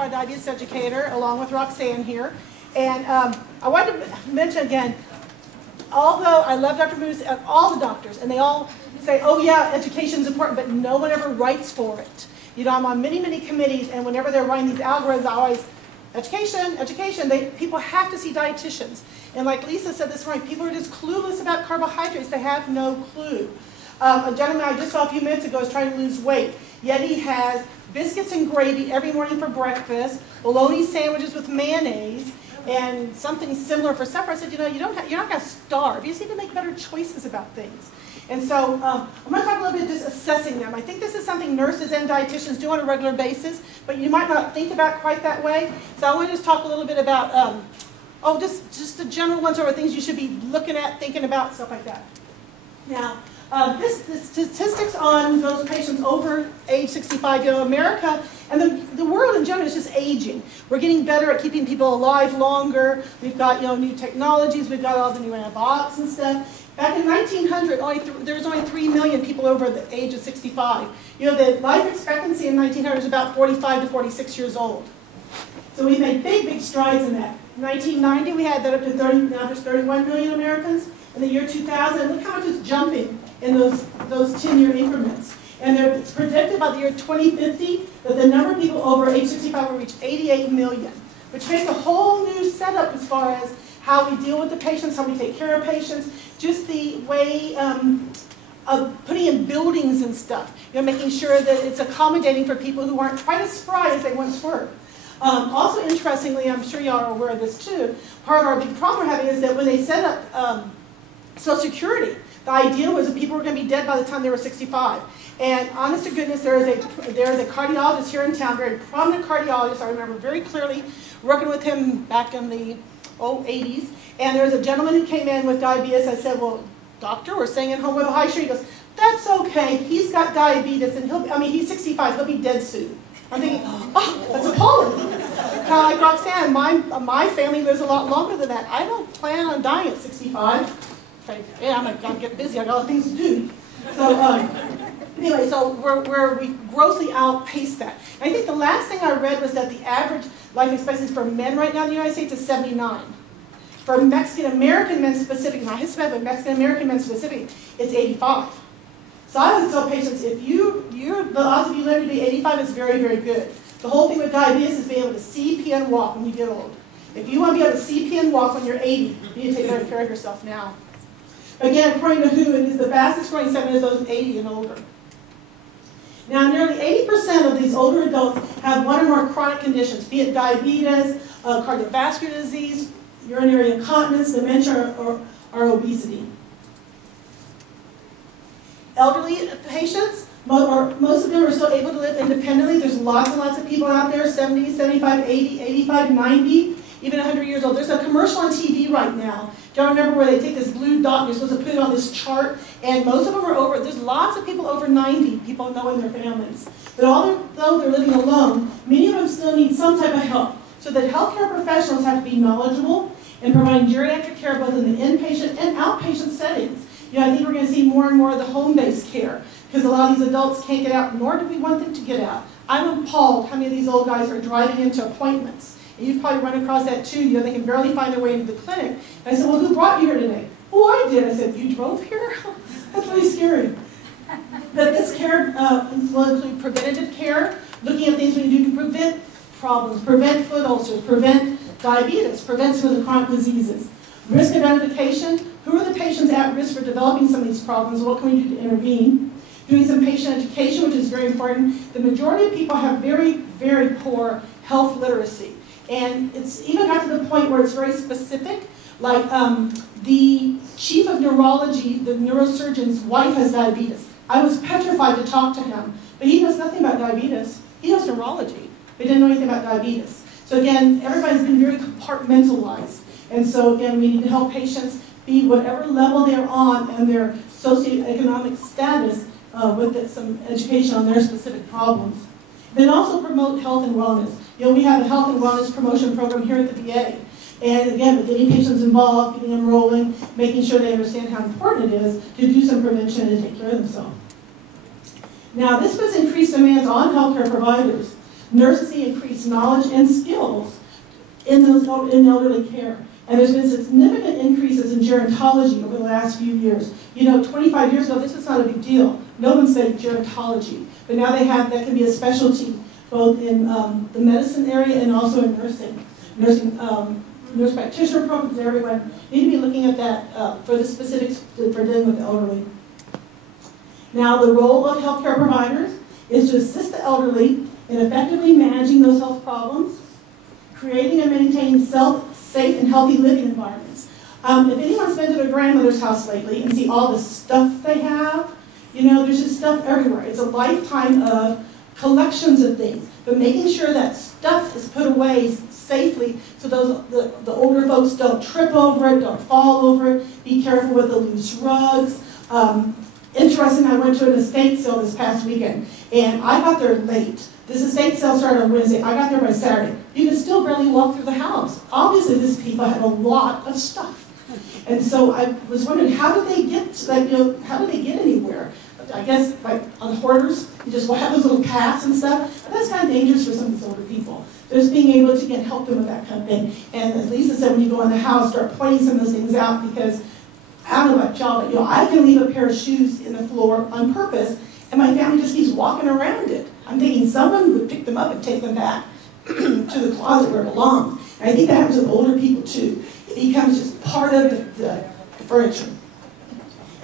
by Diabetes Educator, along with Roxanne here. And I wanted to mention again, although I love Dr. Moose and all the doctors, and they all say, oh yeah, education is important, but no one ever writes for it. You know, I'm on many, many committees, and whenever they're writing these algorithms, I always, education, education, people have to see dietitians. And like Lisa said this morning, people are just clueless about carbohydrates. They have no clue. A gentleman I just saw a few minutes ago is trying to lose weight, yet he has biscuits and gravy every morning for breakfast, bologna sandwiches with mayonnaise, and something similar for supper. I said, you know, you're not going to starve. You just need to make better choices about things. And so I'm going to talk a little bit just assessing them. I think this is something nurses and dietitians do on a regular basis, but you might not think about quite that way. So I want to just talk a little bit about, just the general ones or things you should be looking at, thinking about, stuff like that. Now, the statistics on those patients over age 65, you know, America and the world in general is just aging. We're getting better at keeping people alive longer. We've got, you know, new technologies. We've got all the new antibiotics and stuff. Back in 1900, there was only 3 million people over the age of 65. You know, the life expectancy in 1900 was about 45 to 46 years old. So we made big, big strides in that. In 1990, we had that up to 30, now there's 31 million Americans. In the year 2000, look how much it's jumping in those 10-year increments. And it's predicted by the year 2050 that the number of people over age 65 will reach 88 million, which makes a whole new setup as far as how we deal with the patients, how we take care of patients, just the way of putting in buildings and stuff, you know, making sure that it's accommodating for people who aren't quite as spry as they once were. Also, interestingly, I'm sure y'all are aware of this too, part of our big problem we're having is that when they set up Social Security, the idea was that people were going to be dead by the time they were 65. And honest to goodness, there is a cardiologist here in town, very prominent cardiologist. I remember very clearly working with him back in the 80s. And there was a gentleman who came in with diabetes. I said, well, doctor, we're staying at home with a high sugar. He goes, that's okay. He's got diabetes, and he's 65. He'll be dead soon. I'm thinking, oh, that's appalling. Kind of like Roxanne, my family lives a lot longer than that. I don't plan on dying at 65. Yeah, I'm going to get busy. I got other things to do. So anyway, so we grossly outpaced that. And I think the last thing I read was that the average life expectancy for men right now in the United States is 79. For Mexican-American men specific, not Hispanic, but Mexican-American men specific, it's 85. So I always tell patients, if the odds of you living to be 85 is very, very good. The whole thing with diabetes is being able to see, pee, and walk when you get old. If you want to be able to see, pee, and walk when you're 80, you need to take better care of yourself now. Again, according to WHO, it is the fastest growing segment is those 80 and older. Now, nearly 80% of these older adults have one or more chronic conditions, be it diabetes, cardiovascular disease, urinary incontinence, dementia, or obesity. Elderly patients, most of them are still able to live independently. There's lots and lots of people out there, 70, 75, 80, 85, 90, even 100 years old. There's a commercial on TV right now. Do you remember where they take this blue dot and you're supposed to put it on this chart? And most of them are over, there's lots of people over 90, people knowing their families. But although they're living alone, many of them still need some type of help. So that healthcare professionals have to be knowledgeable in providing geriatric care both in the inpatient and outpatient settings. You know, I think we're going to see more and more of the home-based care because a lot of these adults can't get out, nor do we want them to get out. I'm appalled how many of these old guys are driving into appointments. And you've probably run across that too. You know, they can barely find their way into the clinic. And I said, well, who brought you here today? Oh, I did. I said, you drove here? That's really scary. But this care will include preventative care, looking at things we can do to prevent problems, prevent foot ulcers, prevent diabetes, prevent some of the chronic diseases. Risk identification, who are the patients at risk for developing some of these problems, what can we do to intervene? Doing some patient education, which is very important. The majority of people have very, very poor health literacy. And it's even got to the point where it's very specific, like the chief of neurology, the neurosurgeon's wife has diabetes. I was petrified to talk to him, but he knows nothing about diabetes. He knows neurology, but he didn't know anything about diabetes. So again, everybody's been very compartmentalized. And so again, we need to help patients be whatever level they're on and their socioeconomic status with some education on their specific problems. Then also promote health and wellness. You know, we have a health and wellness promotion program here at the VA. And again, with getting patients involved, getting them rolling, making sure they understand how important it is to do some prevention and take care of themselves. Now, this puts increased demands on healthcare providers. Nurses need increased knowledge and skills in elderly care. And there's been significant increases in gerontology over the last few years. You know, 25 years ago, this was not a big deal. No one studied gerontology. But now they have, that can be a specialty, both in the medicine area and also in nursing. Nurse practitioner programs, everyone need to be looking at that for the specifics for dealing with the elderly. Now, the role of healthcare providers is to assist the elderly in effectively managing those health problems, creating and maintaining safe and healthy living environments. If anyone's been to their grandmother's house lately and see all the stuff they have, you know, there's just stuff everywhere. It's a lifetime of collections of things, but making sure that stuff is put away safely so the older folks don't trip over it, don't fall over it, be careful with the loose rugs. Interesting, I went to an estate sale this past weekend, and I got there late. This estate sale started on Wednesday. I got there by Saturday. You could still barely walk through the house. Obviously, these people had a lot of stuff. And so I was wondering, how do they get, how do they get anywhere? I guess, like, on hoarders, you just have those little paths and stuff. But that's kind of dangerous for some of these older people. Just being able to help them with that kind of thing. And as Lisa said, when you go in the house, start pointing some of those things out, because I don't know about y'all, but I can leave a pair of shoes in the floor on purpose, and my family just keeps walking around it. I'm thinking someone would pick them up and take them back to the closet where it belongs. And I think that happens with older people too. It becomes just part of the furniture.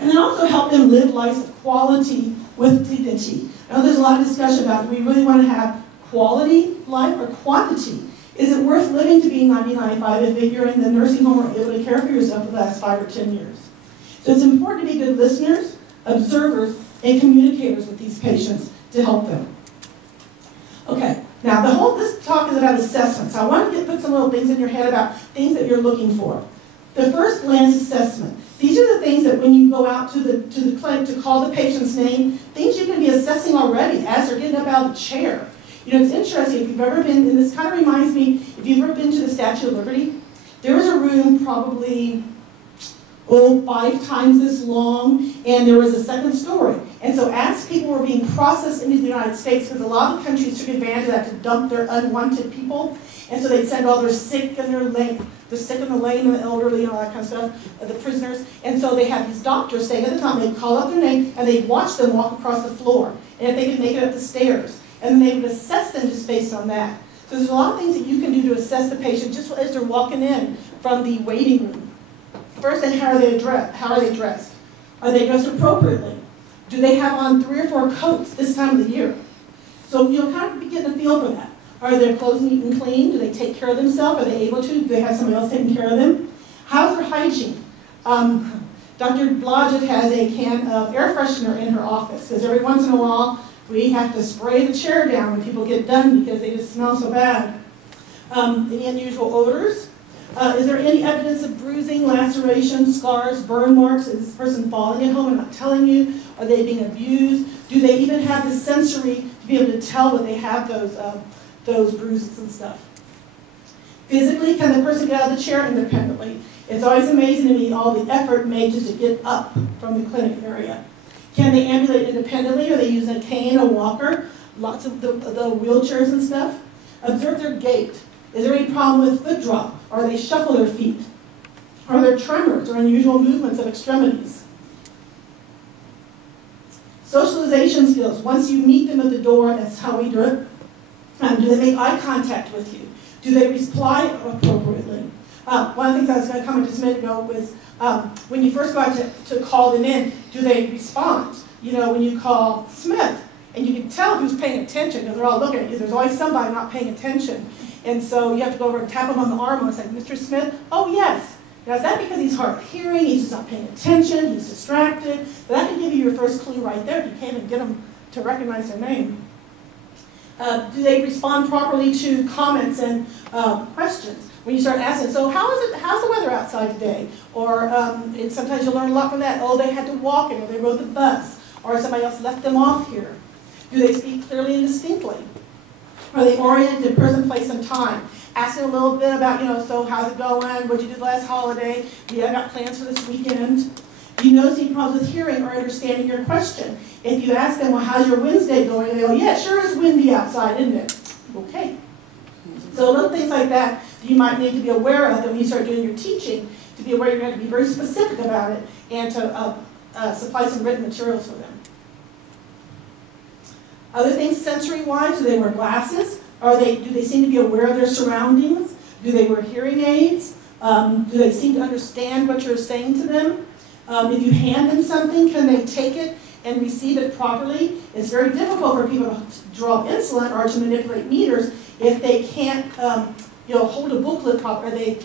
And then also help them live lives of quality with dignity. I know there's a lot of discussion about, do we really want to have quality life or quantity? Is it worth living to be 90-95 if you're in the nursing home or able to care for yourself for the last 5 or 10 years? So it's important to be good listeners, observers, and communicators with these patients to help them. Okay, now this talk is about assessment. So I want to put some little things in your head about things that you're looking for. The first glance assessment. These are the things that when you go out to the clinic to call the patient's name, things you can be assessing already as they're getting up out of the chair. You know, it's interesting, if you've ever been, and this kind of reminds me, if you've ever been to the Statue of Liberty, there was a room probably, 5 times this long, and there was a second story. And so as people were being processed into the United States, because a lot of countries took advantage of that to dump their unwanted people, and so they'd send all their sick and the sick in the lane, and the elderly, and all that kind of stuff, the prisoners. And so they had these doctors staying at the time, they'd call out their name, and they'd watch them walk across the floor, and if they could make it up the stairs. And they would assess them just based on that. So there's a lot of things that you can do to assess the patient just as they're walking in from the waiting room. First thing, how are they dressed? Are they dressed appropriately? Do they have on 3 or 4 coats this time of the year? So you'll kind of be getting a feel for that. Are their clothes neat and clean? Do they take care of themselves? Are they able to? Do they have somebody else taking care of them? How's their hygiene? Dr. Blodgett has a can of air freshener in her office, because every once in a while, we have to spray the chair down when people get done because they just smell so bad. Any unusual odors? Is there any evidence of bruising, laceration, scars, burn marks? Is this person falling at home and not telling you? Are they being abused? Do they even have the sensory to be able to tell when they have those bruises and stuff? Physically, can the person get out of the chair independently? It's always amazing to me all the effort made just to get up from the clinic area. Can they ambulate independently? Are they using a cane or walker? Lots of the wheelchairs and stuff. Observe their gait. Is there any problem with foot drop? Or they shuffle their feet? Are there tremors or unusual movements of extremities? Socialization skills. Once you meet them at the door, that's how we do it. Do they make eye contact with you? Do they reply appropriately? One of the things I was going to comment just a minute ago was when you first go out to call them in, do they respond? You know, when you call Smith, and you can tell who's paying attention because they're all looking at you. There's always somebody not paying attention. And so you have to go over and tap them on the arm and say, Mr. Smith, oh yes. Now is that because he's hard of hearing, he's just not paying attention, he's distracted? But that can give you your first clue right there if you can't even get them to recognize their name. Do they respond properly to comments and questions? When you start asking, so how's the weather outside today? Or and sometimes you'll learn a lot from that. Oh, they had to walk in, or they rode the bus, or somebody else left them off here. Do they speak clearly and distinctly? Are they oriented in person, place, and time? Asking a little bit about, you know, so how's it going? What'd you do the last holiday? Yeah, I got plans for this weekend. Do you notice any problems with hearing or understanding your question? If you ask them, well, how's your Wednesday going? They go, yeah, it sure is windy outside, isn't it? okay. So little things like that you might need to be aware of that when you start doing your teaching, to be aware you're going to be very specific about it and to supply some written materials for them. Other things sensory-wise, do they wear glasses? Do they seem to be aware of their surroundings? Do they wear hearing aids? Do they seem to understand what you're saying to them? If you hand them something, can they take it and receive it properly? It's very difficult for people to draw up insulin or to manipulate meters if they can't, hold a booklet properly.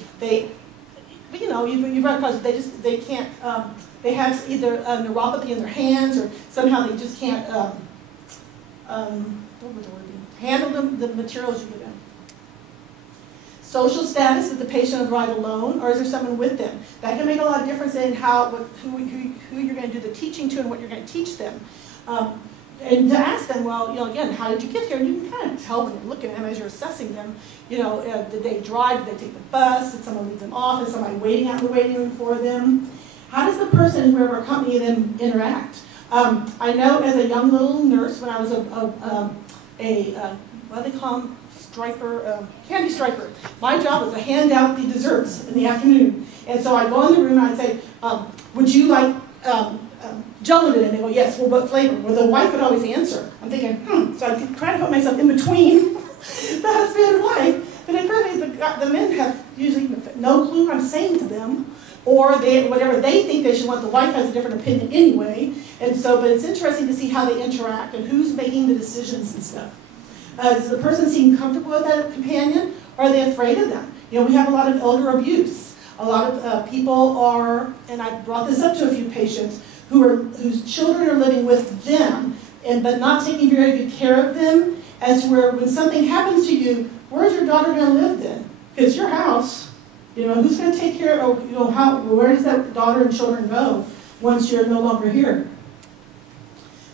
You've run across, they can't, they have either a neuropathy in their hands or somehow they just can't, handle the materials you give them. Social status, does the patient arrive alone or is there someone with them? That can make a lot of difference in who you're going to do the teaching to and what you're going to teach them. And to ask them, well, again, how did you get here? And you can kind of tell when you're looking at them as you're assessing them. Did they drive? Did they take the bus? Did someone leave them off? Is somebody waiting out in the waiting room for them? How does the person, whoever accompanying them, interact? I know as a young little nurse, when I was what do they call them? Striper, candy striper. My job was to hand out the desserts in the afternoon. And so I'd go in the room and I'd say, would you like gelatin? And they go, yes. Well, what flavor? Well, the wife would always answer. I'm thinking, So I try to put myself in between the husband and wife. But apparently the men have usually no clue what I'm saying to them. Or whatever they think they should want, the wife has a different opinion anyway. And so, but it's interesting to see how they interact and who's making the decisions and stuff. Does the person seem comfortable with that companion, or are they afraid of them? We have a lot of elder abuse. A lot of people are, and I brought this up to a few patients, whose children are living with them, but not taking very good care of them, as to where when something happens to you, where's your daughter going to live then? It's your house. Who's going to take care of, where does that daughter and children go once you're no longer here?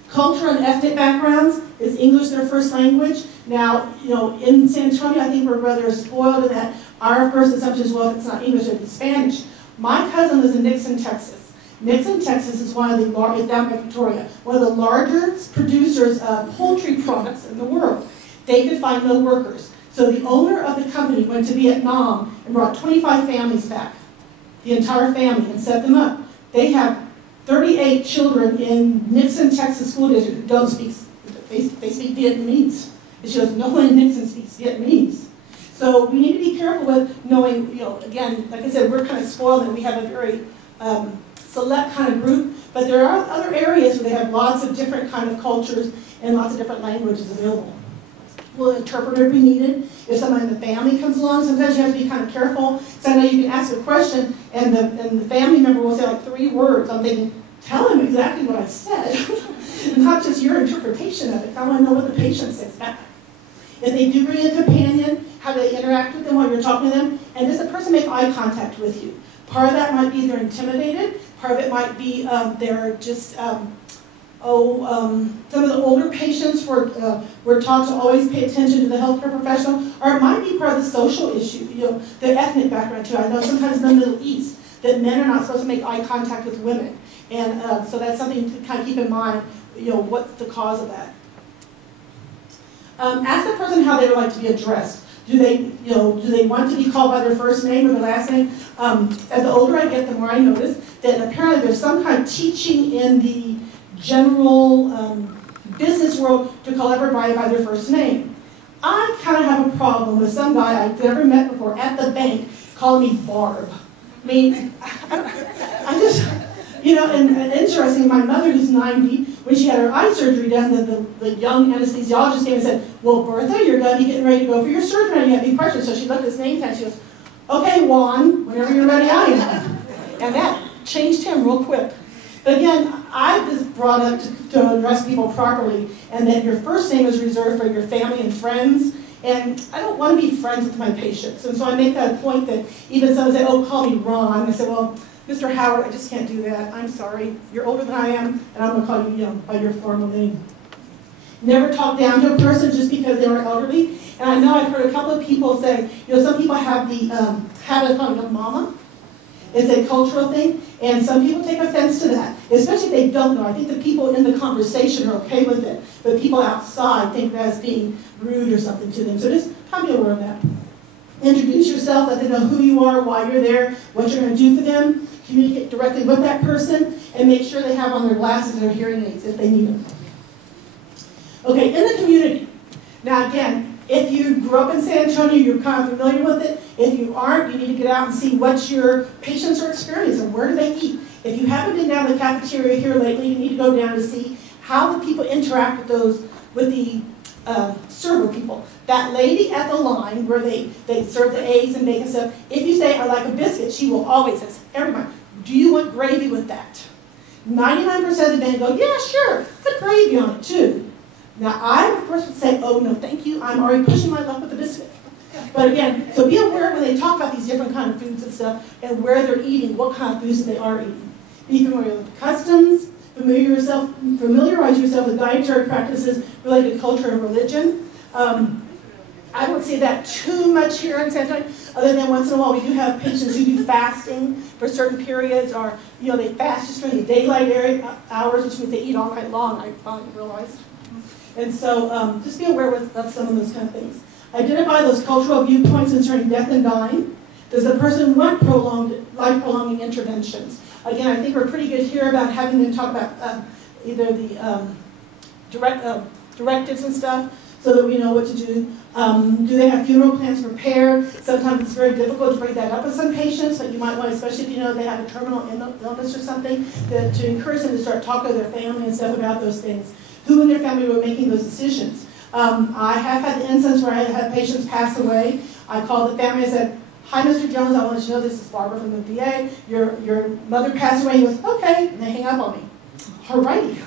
Cultural and ethnic backgrounds, is English their first language? Now, in San Antonio, I think we're rather spoiled in that our first assumption is, well, if it's not English, it's Spanish. My cousin lives in Nixon, Texas. Nixon, Texas is one of the largest, down by Victoria, one of the largest producers of poultry products in the world. They could find no workers. So the owner of the company went to Vietnam and brought 25 families back, the entire family, and set them up. They have 38 children in Nixon, Texas school district who don't speak, they speak Vietnamese. It shows no one in Nixon speaks Vietnamese. So we need to be careful with knowing, again, like I said, we're kind of spoiled and we have a very select kind of group, but there are other areas where they have lots of different kind of cultures and lots of different languages available. Will an interpreter be needed? If someone in the family comes along, sometimes you have to be kind of careful. So I know you can ask a question and the family member will say like 3 words. I'm thinking, tell him exactly what I said. Not just your interpretation of it. I want to know what the patient says back. If they do bring a companion, how do they interact with them while you're talking to them? And does the person make eye contact with you? Part of that might be they're intimidated. Part of it might be they're just, some of the older patients were taught to always pay attention to the healthcare professional, or it might be part of the social issue, the ethnic background too. I know sometimes in the Middle East that men are not supposed to make eye contact with women, and so that's something to kind of keep in mind. What's the cause of that? Ask the person how they would like to be addressed. Do they want to be called by their first name or their last name? As the older I get, the more I notice that apparently there's some kind of teaching in the general business world to call everybody by their first name. I kind of have a problem with some guy I've never met before at the bank calling me Barb. I mean, I just, and interesting, my mother who's 90, when she had her eye surgery done, the young anesthesiologist came and said, well, Bertha, you're going to be getting ready to go for your surgery and you have any questions. So she looked at his name tag, she goes, okay, Juan, whenever you're ready, I am. And that changed him real quick. But again, I was brought up to address people properly, and that your first name is reserved for your family and friends, and I don't want to be friends with my patients. And so I make that point that even someone say, oh, call me Ron. I say, well, Mr. Howard, I just can't do that. I'm sorry. You're older than I am, and I'm going to call you, by your formal name. Never talk down to a person just because they were elderly. And I know I've heard a couple of people say, some people have the habit of calling them mama. It's a cultural thing, and some people take offense to that, especially if they don't know. I think the people in the conversation are okay with it. but people outside think that as being rude or something to them. So just kind of be aware of that. Introduce yourself, let them know who you are, why you're there, what you're going to do for them. Communicate directly with that person, and make sure they have on their glasses or hearing aids if they need them. Okay, in the community. Now again, if you grew up in San Antonio, you're kind of familiar with it. If you aren't, you need to get out and see what your patients are experiencing. Where do they eat? If you haven't been down to the cafeteria here lately, you need to go down to see how the people interact with the server people. That lady at the line where they serve the eggs and bacon stuff, if you say, I like a biscuit, she will always ask everybody, do you want gravy with that? 99% of the men go, yeah, sure, put gravy on it too. Now I, of course, would say, oh no, thank you, I'm already pushing my luck with the biscuit. But again, so be aware when they talk about these different kind of foods and stuff, and where they're eating, what kind of foods they are eating. Be familiar with customs, familiarize yourself with dietary practices related to culture and religion. I don't see that too much here in San Antonio, other than once in a while we do have patients who do fasting for certain periods, or they fast just during the daylight hours, which means they eat all night long, I finally realized. And so just be aware of some of those kind of things. Identify those cultural viewpoints concerning death and dying. Does the person want life-prolonging interventions? Again, I think we're pretty good here about having them talk about either the directives and stuff, so that we know what to do. Do they have funeral plans prepared? Sometimes it's very difficult to bring that up with some patients, but you might want, especially if you know they have a terminal illness or something, to encourage them to start talking to their family and stuff about those things. Who in their family were making those decisions? I have had the instance where I had patients pass away. I called the family and said, hi, Mr. Jones, I want you to know this is Barbara from the VA. Your mother passed away. He goes, okay, and they hang up on me. Alrighty.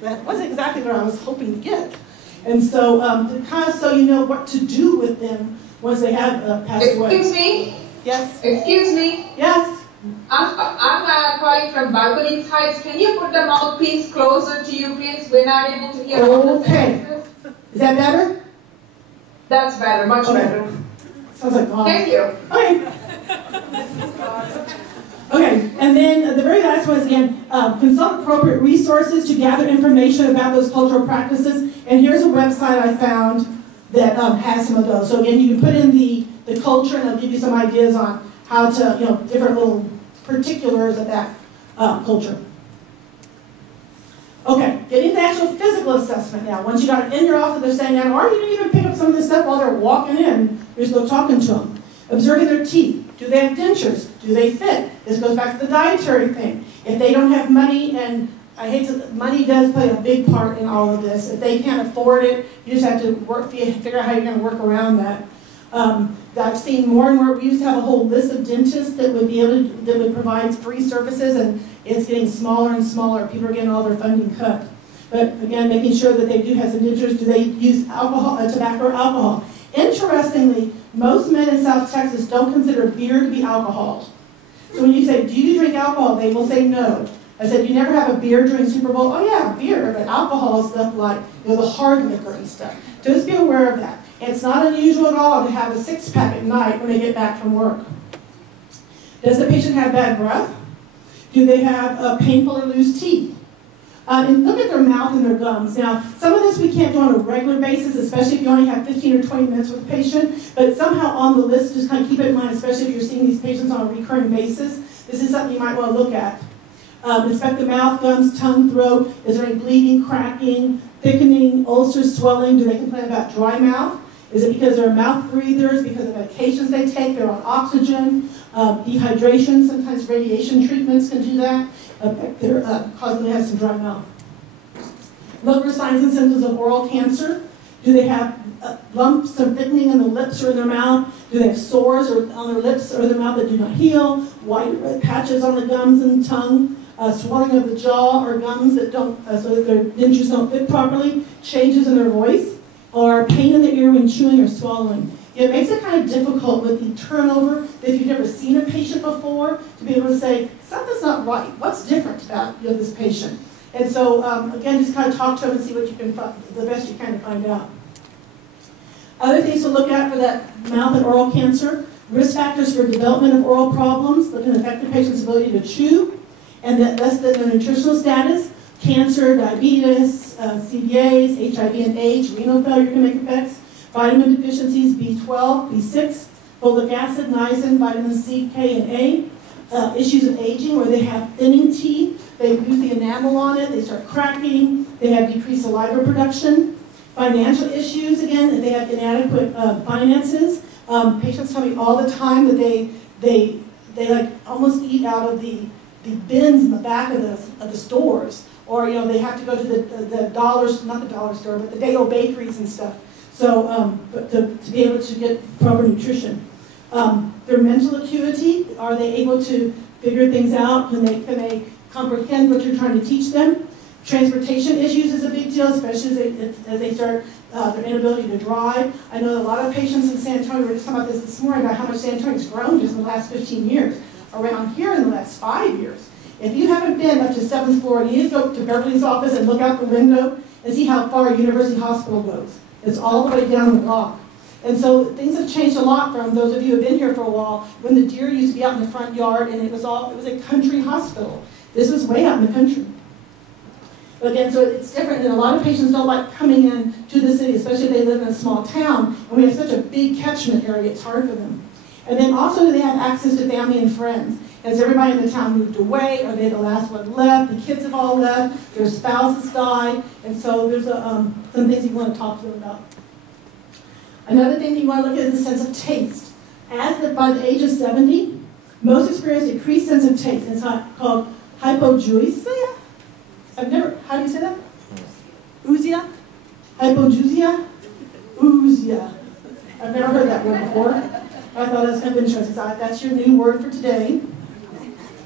That wasn't exactly what I was hoping to get. And so, kind of so you know what to do with them once they have passed away. Excuse me? Yes? Excuse me? Yes? I'm calling from Balcony Heights. Can you put the mouthpiece closer to you, please? We're not able to hear all the sentences. Is that better? That's better, much better. Sounds like God. Thank you. Okay. Okay, and then the very last one is, again, consult appropriate resources to gather information about those cultural practices. And here's a website I found that has some of those. So again, you can put in the culture, and it'll give you some ideas on how to, different little particulars of that culture. Okay, getting the actual physical assessment now. Once you got it in your office, they're saying that, or you can even pick up some of this stuff while they're walking in. You're still talking to them. Observing their teeth. Do they have dentures? Do they fit? This goes back to the dietary thing. If they don't have money, and I hate to, money does play a big part in all of this. If they can't afford it, you just have to figure out how you're going to work around that. I've seen more and more. We used to have a whole list of dentists that would provide free services, and it's getting smaller and smaller. People are getting all their funding cut. But again, making sure that they do have some dentures. Do they use alcohol, tobacco or alcohol? Interestingly, most men in South Texas don't consider beer to be alcohol. So when you say, do you drink alcohol? They will say no. I said, you never have a beer during Super Bowl? Oh yeah, beer, but alcohol is stuff like the hard liquor and stuff. Just be aware of that. And it's not unusual at all to have a six-pack at night when they get back from work. Does the patient have bad breath? Do they have painful or loose teeth? And look at their mouth and their gums. Now, some of this we can't do on a regular basis, especially if you only have 15 or 20 minutes with a patient, but somehow on the list, just kind of keep it in mind, especially if you're seeing these patients on a recurring basis. This is something you might want to look at. Inspect the mouth, gums, tongue, throat. Is there any bleeding, cracking, thickening, ulcers, swelling? Do they complain about dry mouth? Is it because they're mouth breathers, because of medications they take, they're on oxygen, dehydration? Sometimes radiation treatments can do that. They're causing them to have some dry mouth. Look for signs and symptoms of oral cancer. Do they have lumps or thickening in the lips or in their mouth? Do they have sores on their lips or their mouth that do not heal? White or red patches on the gums and tongue? Swelling of the jaw or gums that don't, so that their dentures don't fit properly? Changes in their voice? Or pain in the ear when chewing or swallowing? It makes it kind of difficult with the turnover, if you've never seen a patient before, to be able to say, something's not right. What's different about this patient? And so, again, just kind of talk to them and see what you can, the best you can to find out. Other things to look at for that mouth and oral cancer: risk factors for development of oral problems that can affect the patient's ability to chew, and thus their nutritional status. Cancer, diabetes, CVAs, HIV and AIDS, renal failure can make effects, vitamin deficiencies, B12, B6, folic acid, niacin, vitamin C, K, and A. Issues of aging where they have thinning teeth, they lose the enamel on it, they start cracking, they have decreased saliva production. Financial issues, again, if they have inadequate finances. Patients tell me all the time that they like almost eat out of the bins in the back of the stores, or they have to go to the dollars, not the dollar store, but the day-old bakeries and stuff. So, but to be able to get proper nutrition. Their mental acuity, are they able to figure things out? Can they comprehend what you're trying to teach them? Transportation issues is a big deal, especially as they start their inability to drive. I know a lot of patients in San Antonio, we were just talking about this morning, about how much San Antonio's grown just in the last 15 years. Around here in the last 5 years. If you haven't been up to 7th floor, you need to go to Beverly's office and look out the window and see how far University Hospital goes. It's all the way down the block. And so things have changed a lot from those of you who have been here for a while, when the deer used to be out in the front yard and it was a country hospital. This was way out in the country. But again, so it's different, and a lot of patients don't like coming in to the city, especially if they live in a small town, and we have such a big catchment area, it's hard for them. And then also, do they have access to family and friends? Has everybody in the town moved away? Are they the last one left? The kids have all left. Their spouses died. And so there's some things you want to talk to them about. Another thing that you want to look at is the sense of taste. By the age of 70, most experience decreased sense of taste. It's called hypogeusia. How do you say that? Ousia? Hypogeusia? Ousia. I've never heard that word before. I thought that was kind of interesting. So that's your new word for today.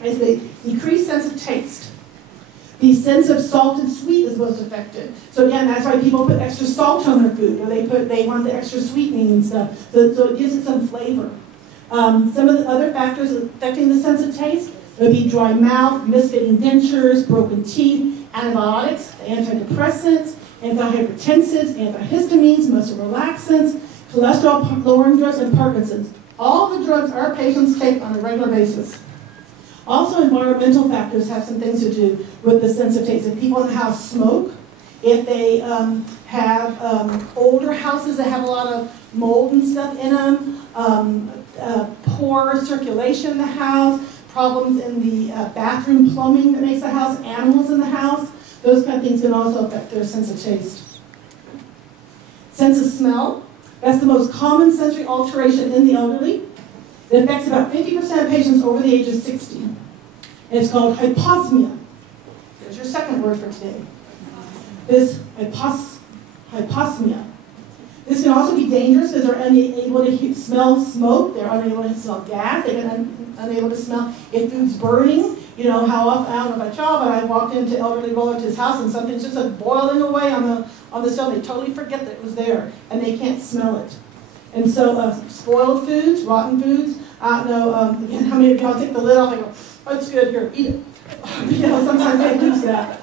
It's the decreased sense of taste. The sense of salt and sweet is most affected. So again, that's why people put extra salt on their food, or they want the extra sweetening and stuff. So it gives it some flavor. Some of the other factors affecting the sense of taste would be dry mouth, misfitting dentures, broken teeth, antibiotics, antidepressants, antihypertensives, antihistamines, muscle relaxants, cholesterol-lowering drugs, and Parkinson's. All the drugs our patients take on a regular basis. Also, environmental factors have some things to do with the sense of taste. If people in the house smoke, if they have older houses that have a lot of mold and stuff in them, poor circulation in the house, problems in the bathroom plumbing that makes the house, animals in the house, those kind of things can also affect their sense of taste. Sense of smell. That's the most common sensory alteration in the elderly. It affects about 50% of patients over the age of 60. And it's called hyposmia. There's your second word for today. This hyposmia. This can also be dangerous because they're unable to smell smoke, they're unable to smell gas, they're unable to smell if food's burning. You know how often, I don't know about y'all, but I walked into elderly relative's house and something's just like boiling away on the stove. They totally forget that it was there and they can't smell it. And so spoiled foods, rotten foods, I don't know, again, how many of y'all take the lid off and go, oh, it's good, here, eat it. You know, sometimes they lose that.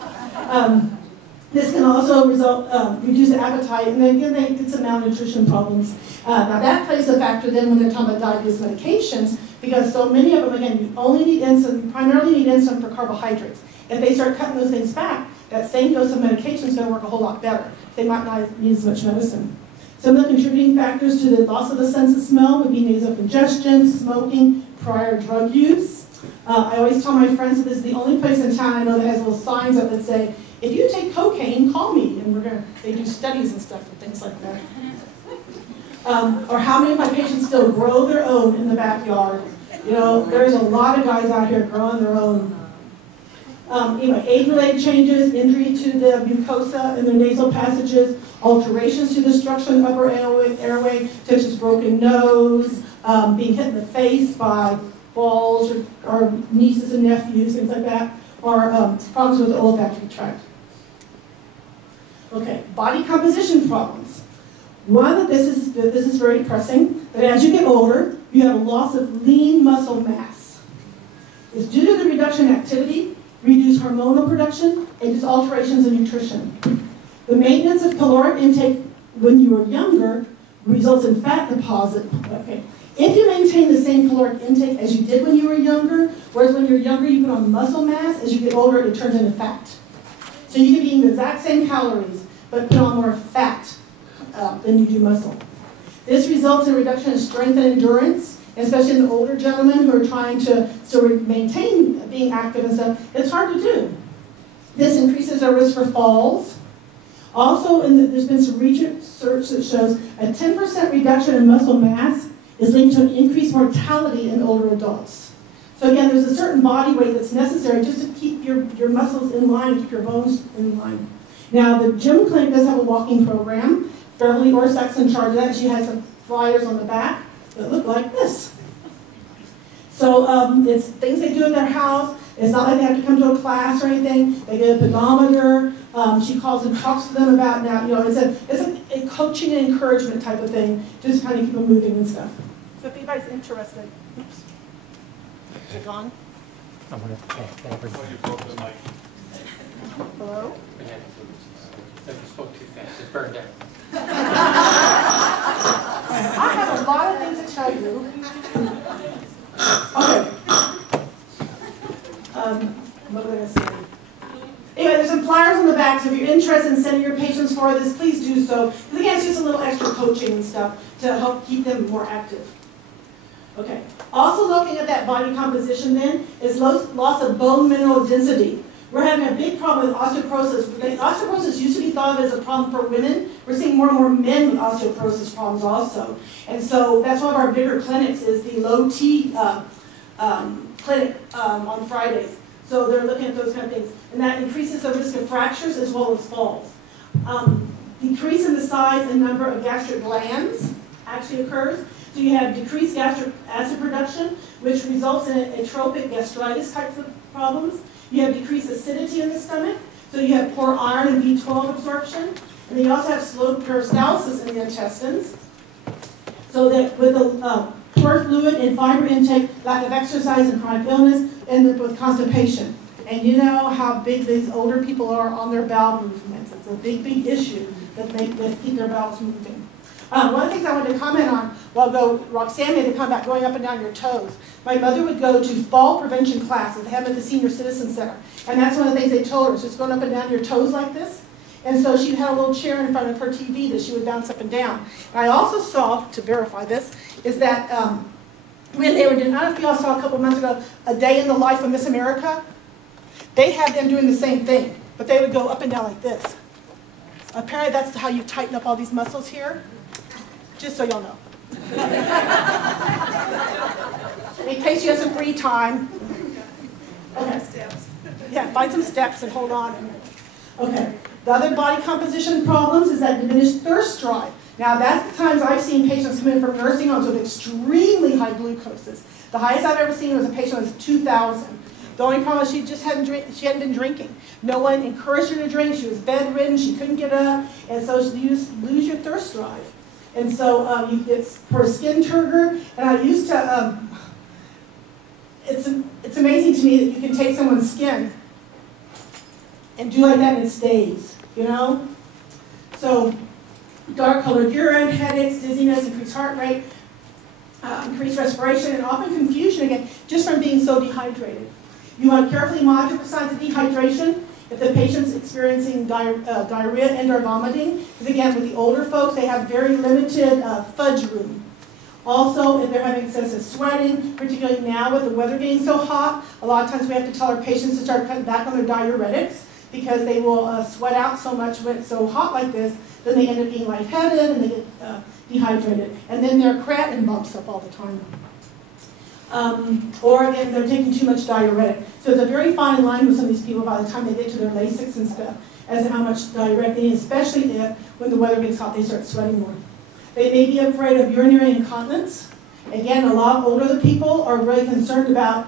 This can also reduce the appetite, and then again, they get some malnutrition problems. Now that plays a factor then when they're talking about diabetes medications, because so many of them, again, you only need insulin, you primarily need insulin for carbohydrates. If they start cutting those things back, that same dose of medication is going to work a whole lot better. They might not need as much medicine. Some of the contributing factors to the loss of the sense of smell would be nasal congestion, smoking, prior drug use. I always tell my friends that this is the only place in town I know that has little signs up that say, if you take cocaine, call me. And they do studies and stuff and things like that. Or how many of my patients still grow their own in the backyard? You know, there's a lot of guys out here growing their own. Anyway, age-related changes, injury to the mucosa in the nasal passages, alterations to the structure of the upper airway, such as broken nose, being hit in the face by balls or nieces and nephews, things like that, or problems with the olfactory tract. Okay, body composition problems. One, this is very depressing, that as you get older, you have a loss of lean muscle mass. It's due to the reduction in activity, reduced hormonal production, and just alterations in nutrition. The maintenance of caloric intake when you are younger results in fat deposit. Okay. If you maintain the same caloric intake as you did when you were younger, whereas when you're younger you put on muscle mass, as you get older it turns into fat. So you can be eating the exact same calories, but put on more fat than you do muscle. This results in a reduction in strength and endurance, especially in the older gentlemen who are trying to still maintain being active and stuff. It's hard to do. This increases their risk for falls. Also, there's been some research that shows a 10% reduction in muscle mass is linked to an increased mortality in older adults. So again, there's a certain body weight that's necessary just to keep your muscles in line, keep your bones in line. Now, the gym clinic does have a walking program. Beverly Orsack's in charge of that. She has some flyers on the back that look like this. So it's things they do in their house. It's not like they have to come to a class or anything. They get a pedometer. She calls and talks to them about now. You know, it's a coaching and encouragement type of thing, just kind of keep them moving and stuff. So if anybody's interested, oops, is it gone? I'm going to Hello. I spoke too fast. It's burned out. I have a lot of things to tell you. Okay. What was I going to say? Anyway, there's some flyers on the back, so if you're interested in sending your patients for this, please do so. Because again, it's just a little extra coaching and stuff to help keep them more active. Okay. Also looking at that body composition then is loss of bone mineral density. We're having a big problem with osteoporosis. Osteoporosis used to be thought of as a problem for women. We're seeing more and more men with osteoporosis problems also. And so that's one of our bigger clinics is the low T clinic on Fridays. So they're looking at those kind of things. And that increases the risk of fractures as well as falls. Decrease in the size and number of gastric glands actually occurs. So you have decreased gastric acid production, which results in atrophic gastritis types of problems. You have decreased acidity in the stomach, so you have poor iron and B12 absorption. And then you also have slow peristalsis in the intestines. So that with a poor fluid and fiber intake, lack of exercise and chronic illness, end up with constipation. And you know how big these older people are on their bowel movements. It's a big, big issue that keep their bowels moving. One of the things I wanted to comment on, Roxanne made a comment about going up and down your toes. My mother would go to fall prevention classes. They have them at the Senior Citizen Center. And that's one of the things they told her, is just going up and down your toes like this. And so she had a little chair in front of her TV that she would bounce up and down. And I also saw, to verify this, is that when they were doing, I don't know if you all saw a couple months ago, A Day in the Life of Miss America. They had them doing the same thing, but they would go up and down like this. Apparently that's how you tighten up all these muscles here. Just so y'all know. In case you have some free time. Okay. Yeah, find some steps and hold on. Okay. The other body composition problems is that diminished thirst drive. Now that's the times I've seen patients come in from nursing homes with extremely high glucoses. The highest I've ever seen was a patient with 2,000. The only problem is she hadn't been drinking. No one encouraged her to drink. She was bedridden. She couldn't get up. And so you lose your thirst drive. And so it's for skin turgor. And I used to, it's amazing to me that you can take someone's skin and do like that and it stays, you know? So dark colored urine, headaches, dizziness, increased heart rate, increased respiration, and often confusion again, just from being so dehydrated. You want to carefully monitor for signs of dehydration. If the patient's experiencing diarrhea and/or vomiting, because again, with the older folks, they have very limited fudge room. Also, if they're having excessive sweating, particularly now with the weather getting so hot, a lot of times we have to tell our patients to start cutting back on their diuretics because they will sweat out so much when it's so hot like this, then they end up being lightheaded and they get dehydrated. And then their creatinine bumps up all the time. Or again, they're taking too much diuretic. So it's a very fine line with some of these people by the time they get to their Lasix and stuff as to how much diuretic they need, especially if, when the weather gets hot, they start sweating more. They may be afraid of urinary incontinence. Again, a lot of older people are really concerned about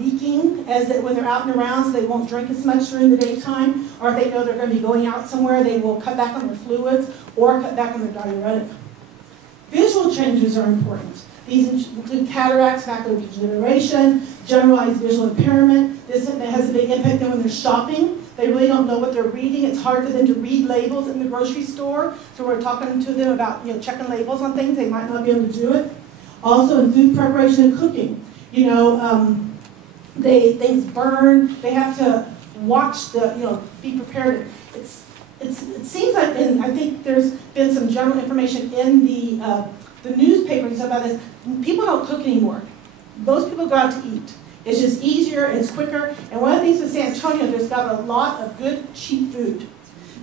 leaking as when they're out and around, so they won't drink as much during the daytime, or if they know they're going to be going out somewhere, they will cut back on their fluids or cut back on their diuretic. Visual changes are important. These include cataracts, macular degeneration, generalized visual impairment. This has a big impact on when they're shopping. They really don't know what they're reading. It's hard for them to read labels in the grocery store. So we're talking to them about checking labels on things. They might not be able to do it. Also in food preparation and cooking. Things burn. They have to watch the, be prepared. It seems like, and I think there's been some general information in the newspapers about this. People don't cook anymore. Most people go out to eat. It's just easier, it's quicker. And one of the things with San Antonio, there's got a lot of good, cheap food.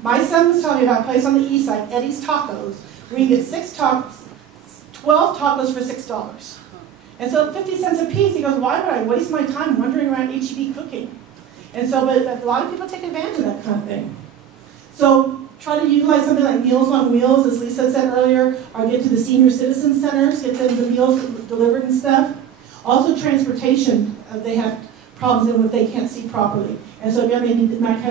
My son was telling me about a place on the east side, Eddie's Tacos, where you get 12 tacos for $6. And so 50 cents a piece, he goes, why would I waste my time wandering around HEB cooking? And so, but a lot of people take advantage of that kind of thing. So try to utilize something like Meals on Wheels, as Lisa said earlier, or get to the senior citizen centers, get them the meals delivered and stuff. Also transportation, they have problems in what they can't see properly. And so again, they might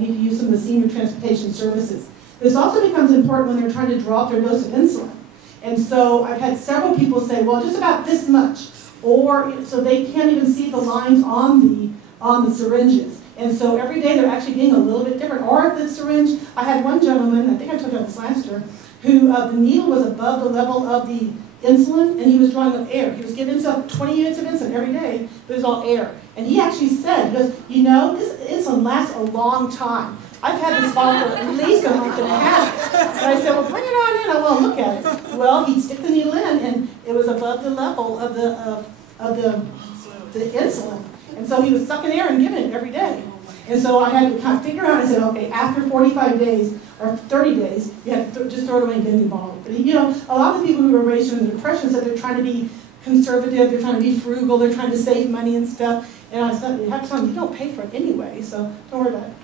need to use some of the senior transportation services. This also becomes important when they're trying to draw up their dose of insulin. And so I've had several people say, well, just about this much. Or, so they can't even see the lines on the syringes. And so every day they're actually being a little bit different. Or the syringe, I had one gentleman, I think I told you about this last year, who the needle was above the level of the insulin, and he was drawing up air. He was giving himself 20 units of insulin every day, but it was all air. And he actually said, he goes, this insulin lasts a long time. I've had this bottle for at least a month and a half. And I said, well, bring it on in, I won't look at it. Well, he'd stick the needle in, and it was above the level of the insulin. And so he was sucking air and giving it every day. And so I had to kind of figure out, I said, okay, after 45 days, or 30 days, you have to just throw it away and get a new bottle. But a lot of the people who were raised in the Depression said they're trying to be conservative, they're trying to be frugal, they're trying to save money and stuff. And I said, you have to tell them, you don't pay for it anyway, so don't worry about it.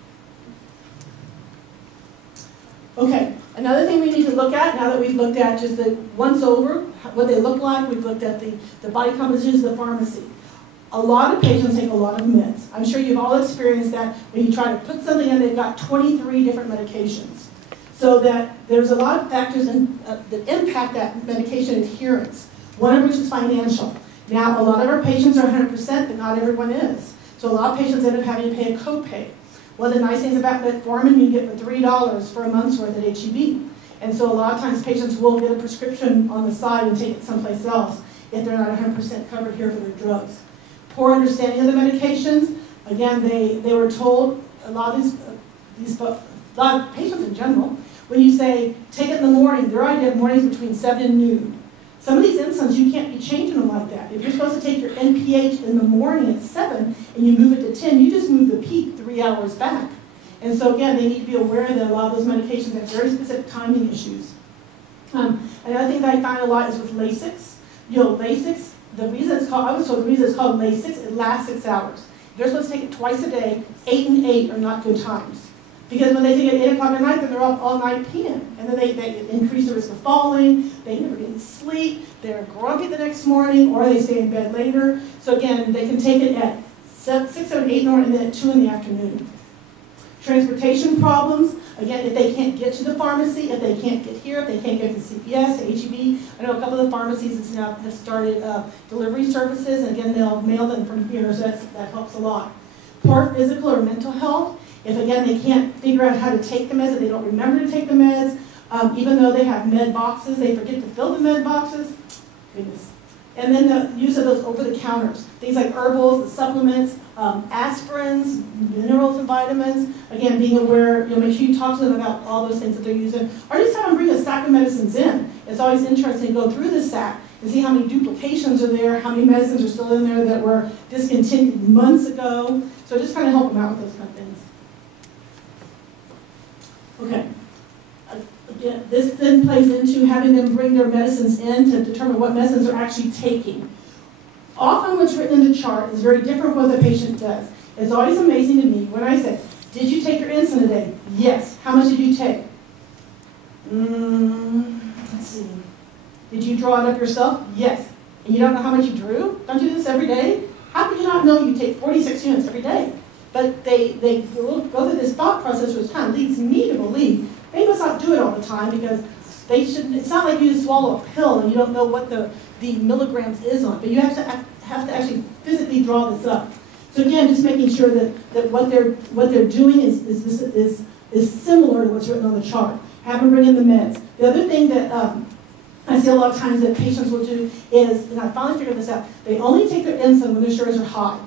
Okay, another thing we need to look at, now that we've looked at just the once over, what they look like, we've looked at the body compositions of the pharmacy. A lot of patients take a lot of meds. I'm sure you've all experienced that when you try to put something in, they've got 23 different medications. So that there's a lot of factors that impact that medication adherence, one of which is financial. Now, a lot of our patients are 100%, but not everyone is. So a lot of patients end up having to pay a copay. One of the nice things about metformin, you get for $3 for a month's worth at HEB. And so a lot of times patients will get a prescription on the side and take it someplace else if they're not 100% covered here for their drugs. Poor understanding of the medications. Again, they were told, a lot of patients in general, when you say, take it in the morning, their idea of mornings between 7 and noon. Some of these insulins, you can't be changing them like that. If you're supposed to take your NPH in the morning at 7 and you move it to 10, you just move the peak 3 hours back. And so again, they need to be aware that a lot of those medications have very specific timing issues. Another thing that I find a lot is with Lasix. Lasix, the reason it's called, I was told the reason it's called Lasix, it lasts 6 hours. If they're supposed to take it twice a day, 8 and 8 are not good times. Because when they take it at 8 o'clock at night, then they're up all night peeing. And then they increase the risk of falling, they never get any sleep, they're grumpy the next morning, or they stay in bed later. So again, they can take it at 6, 7, 8 in the morning, and then at 2 in the afternoon. Transportation problems, again, if they can't get to the pharmacy, if they can't get here, if they can't get to CPS, to HEB. I know a couple of the pharmacies now have started delivery services, and again, they'll mail them from here, so that helps a lot. Poor physical or mental health. If, again, they can't figure out how to take the meds, if they don't remember to take the meds, even though they have med boxes, they forget to fill the med boxes. Goodness. And then the use of those over-the-counters. Things like herbals, the supplements, aspirins, minerals and vitamins. Again, being aware, make sure you talk to them about all those things that they're using. Or just have them bring a sack of medicines in. It's always interesting to go through the sack and see how many duplications are there, how many medicines are still in there that were discontinued months ago. So just kind of help them out with those kind of things. Okay. Again, this then plays into having them bring their medicines in to determine what medicines they're actually taking. Often what's written in the chart is very different from what the patient does. It's always amazing to me when I say, did you take your insulin today? Yes. How much did you take? Let's see. Did you draw it up yourself? Yes. And you don't know how much you drew? Don't you do this every day? How could you not know you take 46 units every day? But they go through this thought process, which kind of leads me to believe they must not do it all the time because they shouldn't. It's not like you just swallow a pill and you don't know what the milligrams is on, but you have to actually physically draw this up. So again, just making sure that what they're doing is similar to what's written on the chart. Have them bring in the meds. The other thing that I see a lot of times that patients will do is, and I finally figured this out, they only take their insulin when their sugars are high.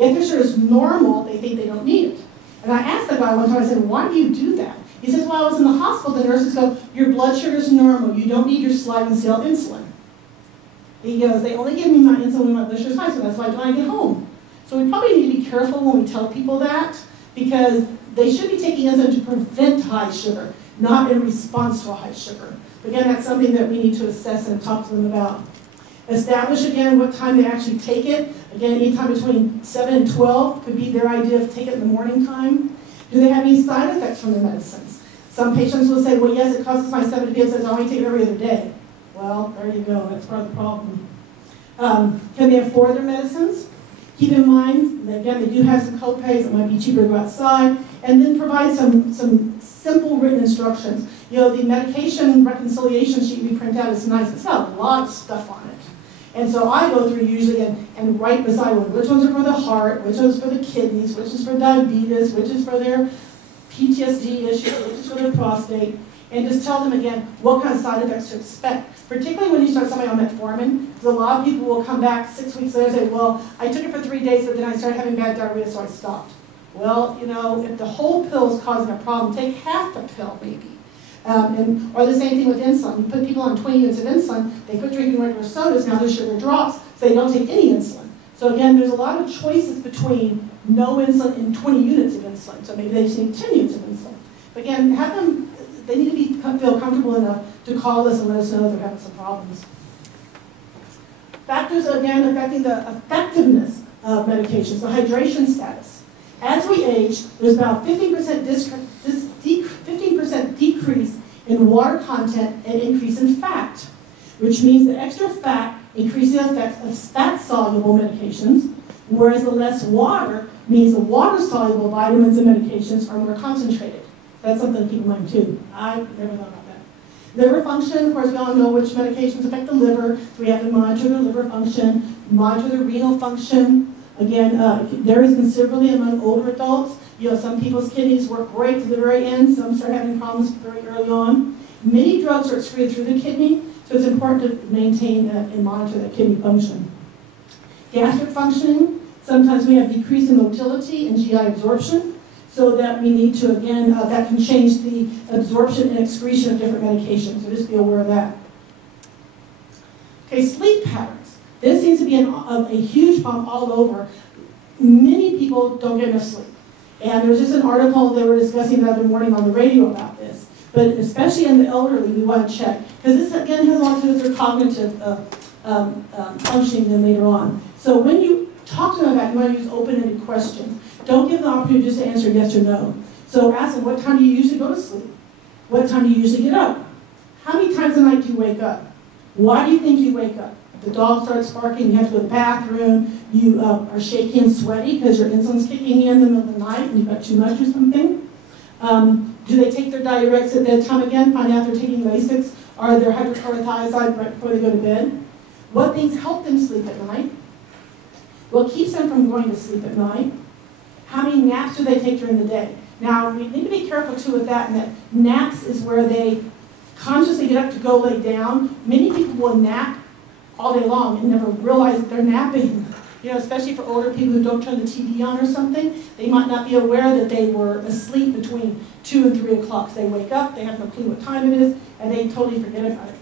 If their sugar is normal, they think they don't need it. And I asked the guy one time, I said, why do you do that? He says, well, I was in the hospital, the nurses go, your blood sugar is normal, you don't need your sliding scale insulin. He goes, they only give me my insulin when my blood sugar is high, so that's why I do when I get home. So we probably need to be careful when we tell people that, because they should be taking insulin to prevent high sugar, not in response to a high sugar. Again, that's something that we need to assess and talk to them about. Establish, again, what time they actually take it. Again, anytime between 7 and 12 could be their idea of take it in the morning time. Do they have any side effects from the medicines? Some patients will say, well, yes, it causes my stomach to be upset, so I only take it every other day. Well, there you go. That's part of the problem. Can they afford their medicines? Keep in mind, that, again, they do have some co-pays. It might be cheaper to go outside. And then provide some simple written instructions. You know, the medication reconciliation sheet we print out is nice. It's got a lot of stuff on it. And so I go through usually and write beside one, which ones are for the heart, which ones for the kidneys, which is for diabetes, which is for their PTSD issue, which is for their prostate, and just tell them again what kind of side effects to expect. Particularly when you start somebody on metformin, because a lot of people will come back 6 weeks later and say, well, I took it for 3 days, but then I started having bad diarrhea, so I stopped. Well, you know, if the whole pill is causing a problem, take half the pill maybe. Or the same thing with insulin. You put people on 20 units of insulin, they quit drinking regular sodas, now their sugar drops, so they don't take any insulin. So again, there's a lot of choices between no insulin and 20 units of insulin. So maybe they just need 10 units of insulin. But again, have them, they need to feel comfortable enough to call us and let us know they're having some problems. Factors, again, affecting the effectiveness of medications, the hydration status. As we age, there's about 15% decrease in water content and increase in fat, which means that extra fat increases the effects of fat-soluble medications, whereas the less water means the water-soluble vitamins and medications are more concentrated. That's something to keep in mind too. I never thought about that. Liver function, of course, we all know which medications affect the liver, so we have to monitor the liver function, monitor the renal function. Again, varies considerably among older adults. You know, some people's kidneys work great to the very end, some start having problems very early on. Many drugs are excreted through the kidney, so it's important to maintain and monitor that kidney function. Gastric functioning, sometimes we have decrease in motility and GI absorption, so that we need to, again, that can change the absorption and excretion of different medications, so just be aware of that. Okay, sleep patterns. This seems to be a huge problem all over. Many people don't get enough sleep. And there was just an article they were discussing the other morning on the radio about this. But especially in the elderly, we want to check. Because this, again, has a lot to do with their cognitive functioning then later on. So when you talk to them about it, you want to use open-ended questions. Don't give them the opportunity just to answer yes or no. So ask them, what time do you usually go to sleep? What time do you usually get up? How many times a night do you wake up? Why do you think you wake up? The dog starts barking, you have to go to the bathroom, you are shaky and sweaty because your insulin's kicking in the middle of the night and you've got too much or something. Do they take their diuretics at bedtime again, find out they're taking Lasix, or their hydrochlorothiazide right before they go to bed? What things help them sleep at night? What keeps them from going to sleep at night? How many naps do they take during the day? Now, we need to be careful too with that, and that naps is where they consciously get up to go lay down. Many people will nap all day long and never realize that they're napping. You know, especially for older people who don't turn the TV on or something, they might not be aware that they were asleep between 2 and 3 o'clock. So they wake up, they have no clue what time it is, and they totally forget about it.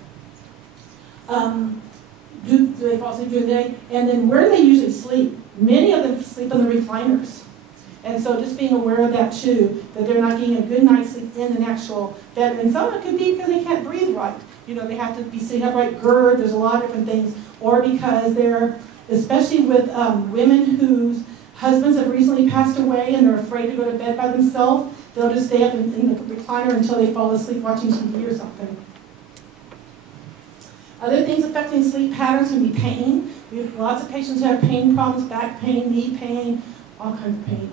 Do they fall asleep during the day? And then where do they usually sleep? Many of them sleep on the recliners. And so just being aware of that too, that they're not getting a good night's sleep in an actual bed. And some of it could be because they can't breathe right. You know, they have to be sitting upright, GERD, there's a lot of different things. Or because they're, especially with women whose husbands have recently passed away and they're afraid to go to bed by themselves, they'll just stay up in the recliner until they fall asleep watching TV or something. Other things affecting sleep patterns can be pain. We have lots of patients who have pain problems, back pain, knee pain, all kinds of pain.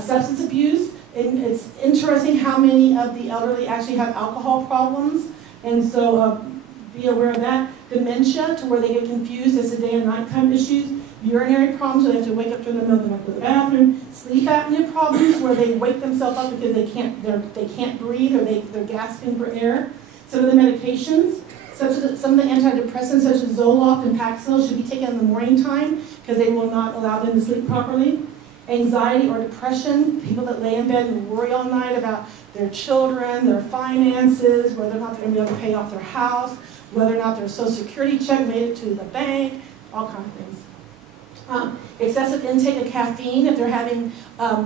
Substance abuse, and it's interesting how many of the elderly actually have alcohol problems, and so be aware of that. Dementia, to where they get confused as to day and nighttime issues. Urinary problems, where they have to wake up during the middle of the night to go to the bathroom. Sleep apnea problems, where they wake themselves up because they can't breathe or they're gasping for air. Some of the medications, Some of the antidepressants, such as Zoloft and Paxil, should be taken in the morning time because they will not allow them to sleep properly. Anxiety or depression, people that lay in bed and worry all night about their children, their finances, whether or not they're going to be able to pay off their house, whether or not their Social Security check made it to the bank, all kinds of things. Excessive intake of caffeine, if they're having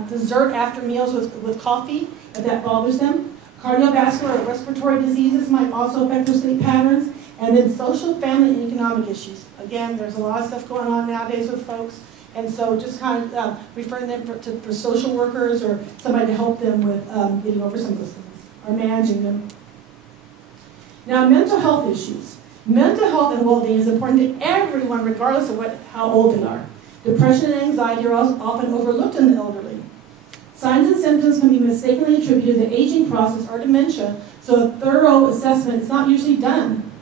dessert after meals with coffee, if that bothers them. Cardiovascular or respiratory diseases might also affect their sleep patterns. And then social, family, and economic issues. Again, there's a lot of stuff going on nowadays with folks. And so just kind of referring them for social workers or somebody to help them with getting over some of those things or managing them. Now, mental health issues. Mental health and well-being is important to everyone, regardless of how old they are. Depression and anxiety are often overlooked in the elderly. Signs and symptoms can be mistakenly attributed to the aging process or dementia, so a thorough assessment is not usually done.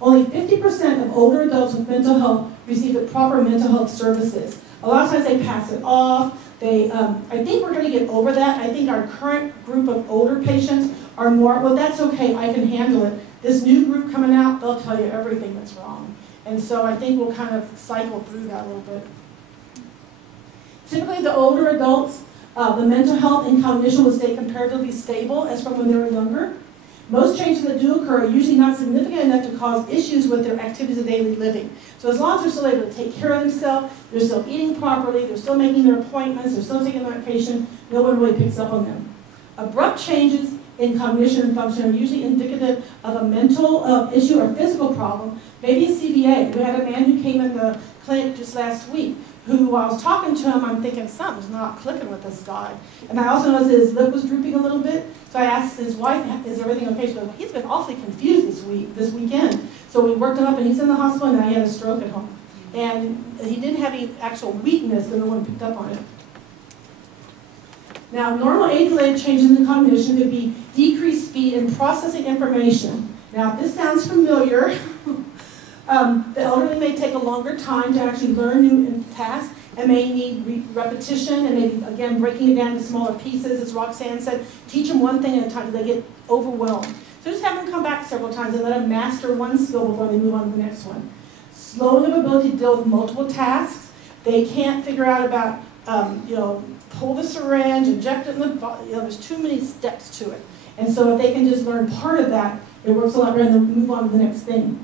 Only 50% of older adults with mental health receive the proper mental health services. A lot of times they pass it off. I think we're going to get over that. I think our current group of older patients are more, well, that's okay, I can handle it. This new group coming out, they'll tell you everything that's wrong. And so I think we'll kind of cycle through that a little bit. Typically, the older adults, the mental health and cognition will stay comparatively stable as from when they were younger. Most changes that do occur are usually not significant enough to cause issues with their activities of daily living. So as long as they're still able to take care of themselves, they're still eating properly, they're still making their appointments, they're still taking their medication, no one really picks up on them. Abrupt changes in cognition and function are usually indicative of a mental issue or physical problem, maybe a CVA. We had a man who came in the clinic just last week who, while I was talking to him, I'm thinking something's not clicking with this guy. And I also noticed his lip was drooping a little bit. So I asked his wife, is everything okay? She goes, well, he's been awfully confused this weekend. So we worked him up and he's in the hospital and now he had a stroke at home. And he didn't have any actual weakness and no one picked up on it. Now, normal age-related changes in cognition could be decreased speed in processing information. Now, if this sounds familiar, the elderly may take a longer time to actually learn new tasks and may need repetition and maybe, again, breaking it down into smaller pieces. As Roxanne said, teach them one thing at a time because they get overwhelmed. So just have them come back several times and let them master one skill before they move on to the next one. Slowing of ability to deal with multiple tasks. They can't figure out about, pull the syringe, inject it in the body. There's too many steps to it. And so if they can just learn part of that, it works a lot better than move on to the next thing.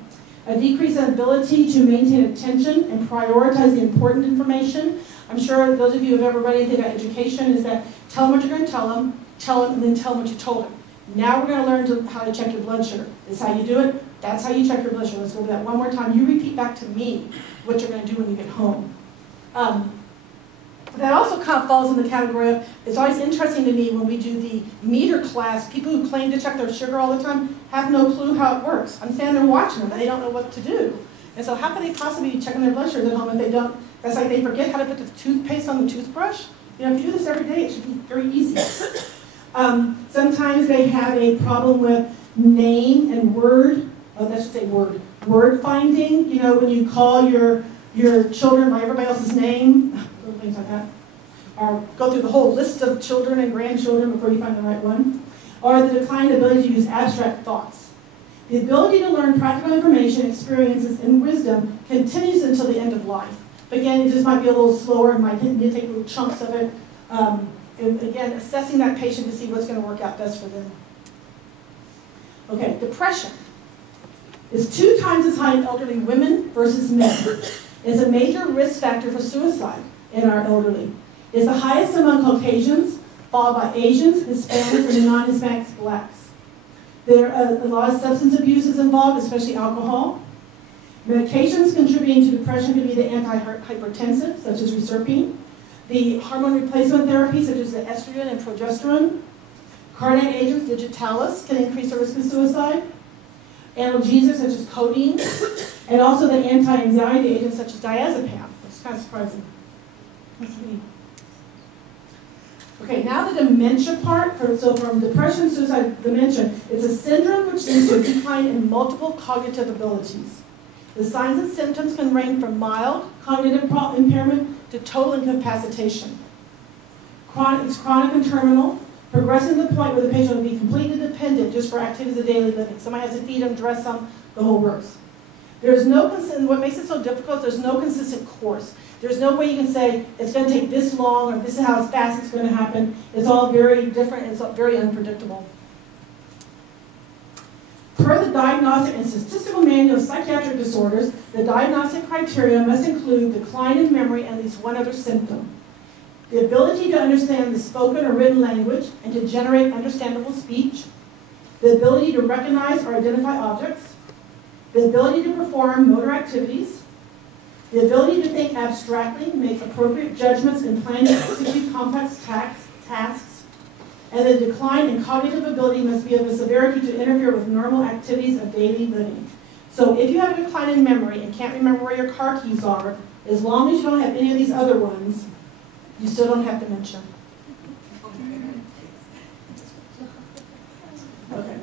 A decrease in ability to maintain attention and prioritize the important information. I'm sure those of you who have ever read anything about education is that tell them what you're going to tell them, and then tell them what you told them. Now we're going to learn how to check your blood sugar. This is how you do it. That's how you check your blood sugar. Let's go over that one more time. You repeat back to me what you're going to do when you get home. That also kind of falls in the category of, it's always interesting to me when we do the meter class, people who claim to check their sugar all the time have no clue how it works. I'm standing there watching them and they don't know what to do. And so how can they possibly be checking their blood sugar at home if they don't, that's like they forget how to put the toothpaste on the toothbrush? If you do this every day, it should be very easy. Sometimes they have a problem with name and word, word finding. When you call your children by everybody else's name, things like that. Or go through the whole list of children and grandchildren before you find the right one. Or the declined ability to use abstract thoughts. The ability to learn practical information, experiences, and wisdom continues until the end of life. But again, it just might be a little slower and might need to take little chunks of it. And again, assessing that patient to see what's going to work out best for them. Okay, depression is 2 times as high in elderly women versus men. It's a major risk factor for suicide in our elderly. It's the highest among Caucasians, followed by Asians, Hispanics, and non-Hispanics, blacks. There are a lot of substance abuse is involved, especially alcohol. Medications contributing to depression could be the antihypertensive, such as reserpine, the hormone replacement therapy, such as the estrogen and progesterone. Cardiac agents, digitalis, can increase the risk of suicide. Analgesics, such as codeine, and also the anti-anxiety agents, such as diazepam. It's kind of surprising. Okay, now the dementia part. So from depression, suicide, dementia, it's a syndrome which leads to a decline in multiple cognitive abilities. The signs and symptoms can range from mild cognitive impairment to total incapacitation. It's chronic and terminal, progressing to the point where the patient will be completely dependent just for activities of daily living. Somebody has to feed them, dress them, the whole works. There's no what makes it so difficult, there's no consistent course. There's no way you can say, it's going to take this long, or this is how fast it's going to happen. It's all very different, and it's very unpredictable. Per the Diagnostic and Statistical Manual of Psychiatric Disorders, the diagnostic criteria must include decline in memory and at least one other symptom. The ability to understand the spoken or written language and to generate understandable speech. The ability to recognize or identify objects. The ability to perform motor activities. The ability to think abstractly, make appropriate judgments, and plan to execute complex tasks. And the decline in cognitive ability must be of a severity to interfere with normal activities of daily living. So if you have a decline in memory and can't remember where your car keys are, as long as you don't have any of these other ones, you still don't have dementia. Okay.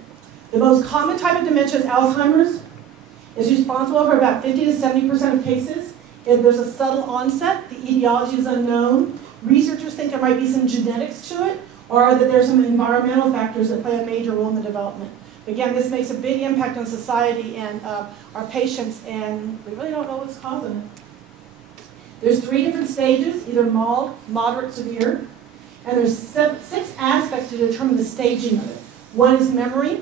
The most common type of dementia is Alzheimer's. It's responsible for about 50 to 70% of cases. If there's a subtle onset, the etiology is unknown. Researchers think there might be some genetics to it, or that there's some environmental factors that play a major role in the development. Again, this makes a big impact on society and our patients, and we really don't know what's causing it. There's 3 different stages, either mild, moderate, severe, and there's 6 aspects to determine the staging of it. One is memory,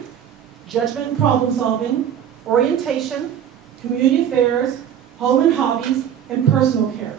judgment and problem solving, orientation, community affairs, home and hobbies, and personal care.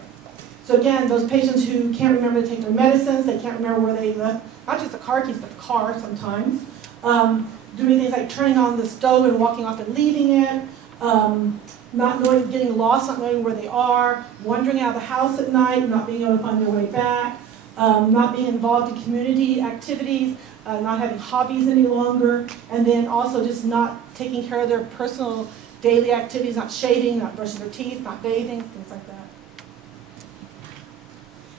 So again, those patients who can't remember to take their medicines, they can't remember where they left, not just the car keys, but the car sometimes. Doing things like turning on the stove and walking off and leaving it, not knowing, getting lost, not knowing where they are, wandering out of the house at night, not being able to find their way back, not being involved in community activities, not having hobbies any longer, and then also just not taking care of their personal daily activities, not shaving, not brushing their teeth, not bathing, things like that.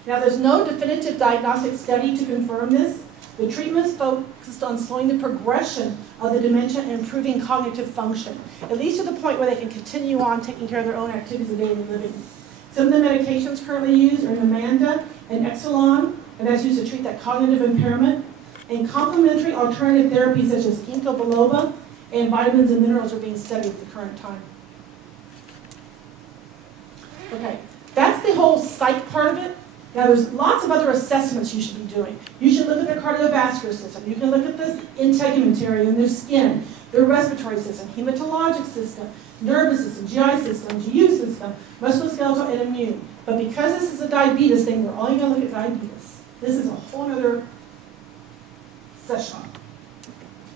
Now, there's no definitive diagnostic study to confirm this. The treatment is focused on slowing the progression of the dementia and improving cognitive function, at least to the point where they can continue on taking care of their own activities of daily living. Some of the medications currently used are Namenda and Exelon, and that's used to treat that cognitive impairment. And complementary alternative therapies such as ginkgo biloba and vitamins and minerals are being studied at the current time. Okay, that's the whole psych part of it. Now, there's lots of other assessments you should be doing. You should look at their cardiovascular system. You can look at the integumentary and their skin, their respiratory system, hematologic system, nervous system, GI system, GU system, musculoskeletal, and immune. But because this is a diabetes thing, we're only going to look at diabetes. This is a whole other session.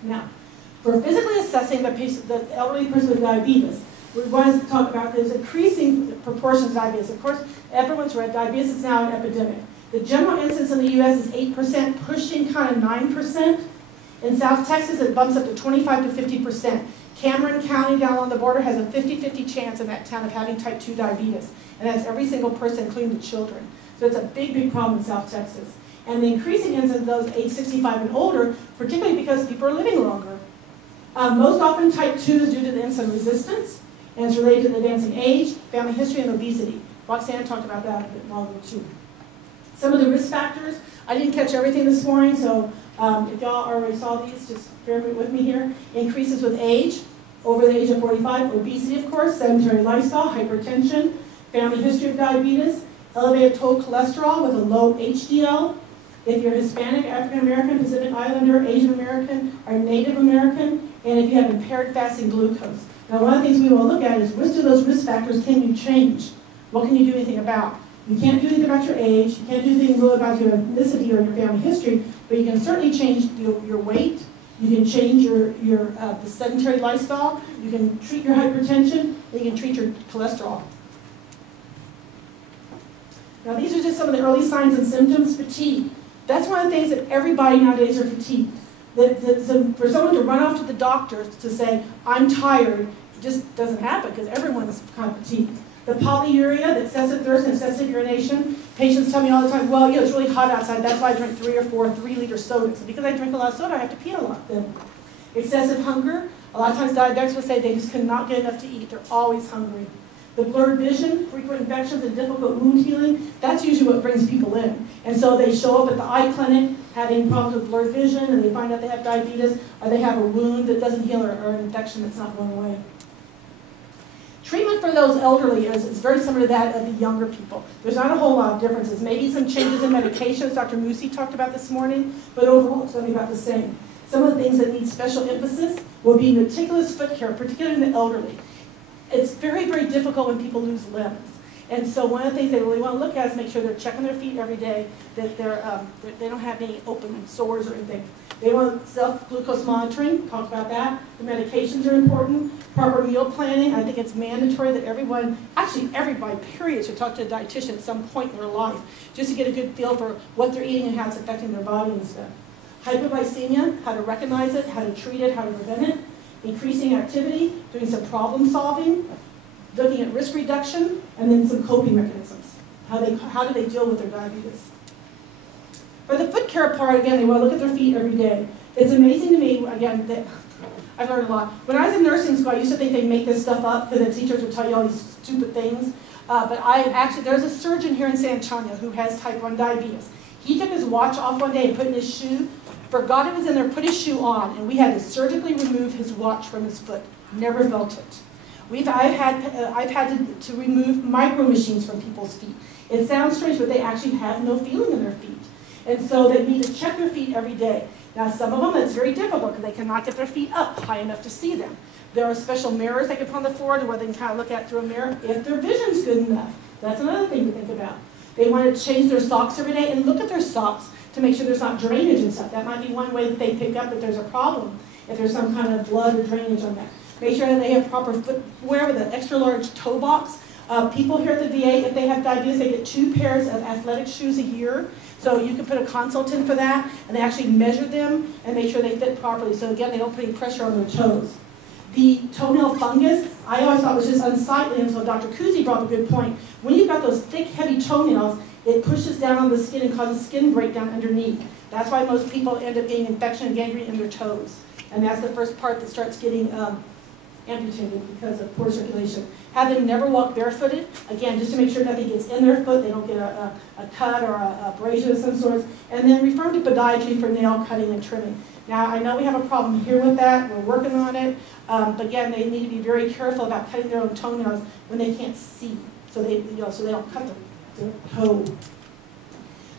Now, for physically assessing the elderly person with diabetes, we want to talk about there's increasing proportions of diabetes. Of course, everyone's read diabetes is now an epidemic. The general incidence in the U.S. is 8%, pushing kind of 9%. In South Texas, it bumps up to 25 to 50%. Cameron County down on the border has a 50-50 chance in that town of having type 2 diabetes. And that's every single person, including the children. So it's a big, big problem in South Texas. And the increasing incidence of those age 65 and older, particularly because people are living longer. Most often type 2 is due to the insulin resistance, and it's related to the advancing age, family history, and obesity. Roxanne talked about that a bit longer too. Some of the risk factors, I didn't catch everything this morning, so if y'all already saw these, just bear with me here. Increases with age, over the age of 45, obesity of course, sedentary lifestyle, hypertension, family history of diabetes, elevated total cholesterol with a low HDL. If you're Hispanic, African American, Pacific Islander, Asian American, or Native American, and if you have impaired fasting glucose. Now, one of the things we will look at is which of those risk factors can you change? What can you do anything about? You can't do anything about your age, you can't do anything really about your ethnicity or your family history, but you can certainly change your weight, you can change the sedentary lifestyle, you can treat your hypertension, and you can treat your cholesterol. Now, these are just some of the early signs and symptoms. Fatigue. That's one of the things that everybody nowadays are fatigued. For someone to run off to the doctor to say, I'm tired, it just doesn't happen because everyone's kind of fatigued. The polyuria, the excessive thirst and excessive urination, patients tell me all the time, well, it's really hot outside, that's why I drink 3 or 4 3-liter sodas. And because I drink a lot of soda, I have to pee a lot then. Excessive hunger, a lot of times diabetics will say they just cannot get enough to eat, they're always hungry. The blurred vision, frequent infections, and difficult wound healing, that's usually what brings people in. And so they show up at the eye clinic having problems with blurred vision, and they find out they have diabetes, or they have a wound that doesn't heal, or an infection that's not going away. Treatment for those elderly is very similar to that of the younger people. There's not a whole lot of differences. Maybe some changes in medications Dr. Musi talked about this morning, but overall it's going to be about the same. Some of the things that need special emphasis will be meticulous foot care, particularly in the elderly. It's very, very difficult when people lose limbs. And so one of the things they really want to look at is make sure they're checking their feet every day, that they don't have any open sores or anything. They want self-glucose monitoring, talk about that. The medications are important. Proper meal planning, I think it's mandatory that everyone, actually everybody, period, should talk to a dietitian at some point in their life, just to get a good feel for what they're eating and how it's affecting their body and stuff. Hypoglycemia, how to recognize it, how to treat it, how to prevent it. Increasing activity, doing some problem solving, looking at risk reduction, and then some coping mechanisms. How do they deal with their diabetes? For the foot care part, again, they want to look at their feet every day. It's amazing to me, again, that I've learned a lot. When I was in nursing school, I used to think they make this stuff up because the teachers would tell you all these stupid things. But there's a surgeon here in San Antonio who has type 1 diabetes. He took his watch off one day and put in his shoe, forgot it was in there, put his shoe on, and we had to surgically remove his watch from his foot. Never felt it. I've had to remove micro machines from people's feet. It sounds strange, but they actually have no feeling in their feet. And so they need to check their feet every day. Now, some of them, it's very difficult because they cannot get their feet up high enough to see them. There are special mirrors they can put on the floor to where they can kind of look at through a mirror if their vision's good enough. That's another thing to think about. They want to change their socks every day and look at their socks to make sure there's not drainage and stuff. That might be one way that they pick up that there's a problem, if there's some kind of blood or drainage on that. Make sure that they have proper footwear with an extra large toe box. People here at the VA, if they have diabetes, they get 2 pairs of athletic shoes a year. So you can put a consult in for that, and they actually measure them and make sure they fit properly. So again, they don't put any pressure on their toes. The toenail fungus, I always thought was just unsightly until Dr. Kuzi brought up a good point. When you've got those thick, heavy toenails, it pushes down on the skin and causes skin breakdown underneath. That's why most people end up getting infection and gangrene in their toes. And that's the first part that starts getting amputated because of poor circulation. Have them never walk barefooted, again, just to make sure nothing gets in their foot, they don't get a cut or a abrasion of some sort. And then refer to podiatry for nail cutting and trimming. Now, I know we have a problem here with that, we're working on it, but again, they need to be very careful about cutting their own toenails when they can't see, so they don't cut their toe.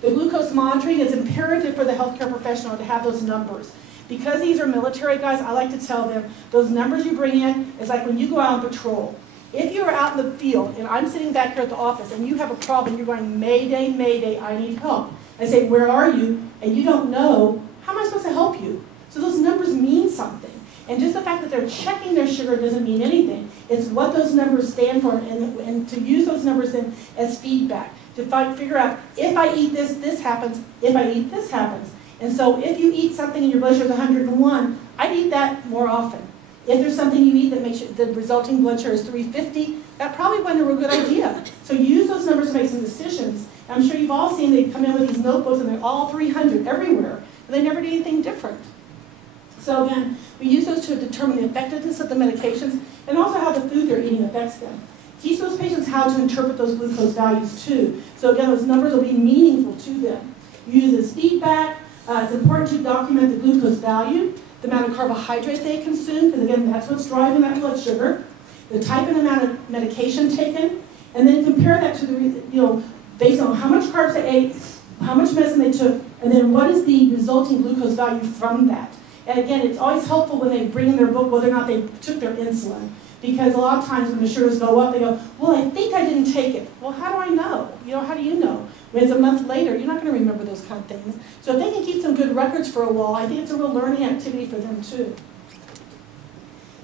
The glucose monitoring is imperative for the healthcare professional to have those numbers. Because these are military guys, I like to tell them, those numbers you bring in is like when you go out on patrol. If you're out in the field, and I'm sitting back here at the office, and you have a problem, you're going, Mayday, Mayday, I need help. I say, where are you? And you don't know, how am I supposed to help you? So those numbers mean something. And just the fact that they're checking their sugar doesn't mean anything. It's what those numbers stand for, and to use those numbers then as feedback. To figure out, if I eat this, this happens. If I eat this happens. And so if you eat something and your blood sugar is 101, I'd eat that more often. If there's something you eat that makes the resulting blood sugar is 350, that probably wasn't a real good idea. So use those numbers to make some decisions. I'm sure you've all seen they come in with these notebooks and they're all 300 everywhere, and they never do anything different. So again, we use those to determine the effectiveness of the medications and also how the food they're eating affects them. Teach those patients how to interpret those glucose values too. So again, those numbers will be meaningful to them. Use as feedback. It's important to document the glucose value, the amount of carbohydrate they consume, because again, that's what's driving that blood sugar, the type and amount of medication taken, and then compare that to the, based on how much carbs they ate, how much medicine they took, and then what is the resulting glucose value from that. And again, it's always helpful when they bring in their book whether or not they took their insulin, because a lot of times when the sugars go up, they go, well, I think I didn't take it. Well, how do I know? How do you know? When it's a month later, you're not going to remember those kind of things. So if they can keep some good records for a while, I think it's a real learning activity for them too.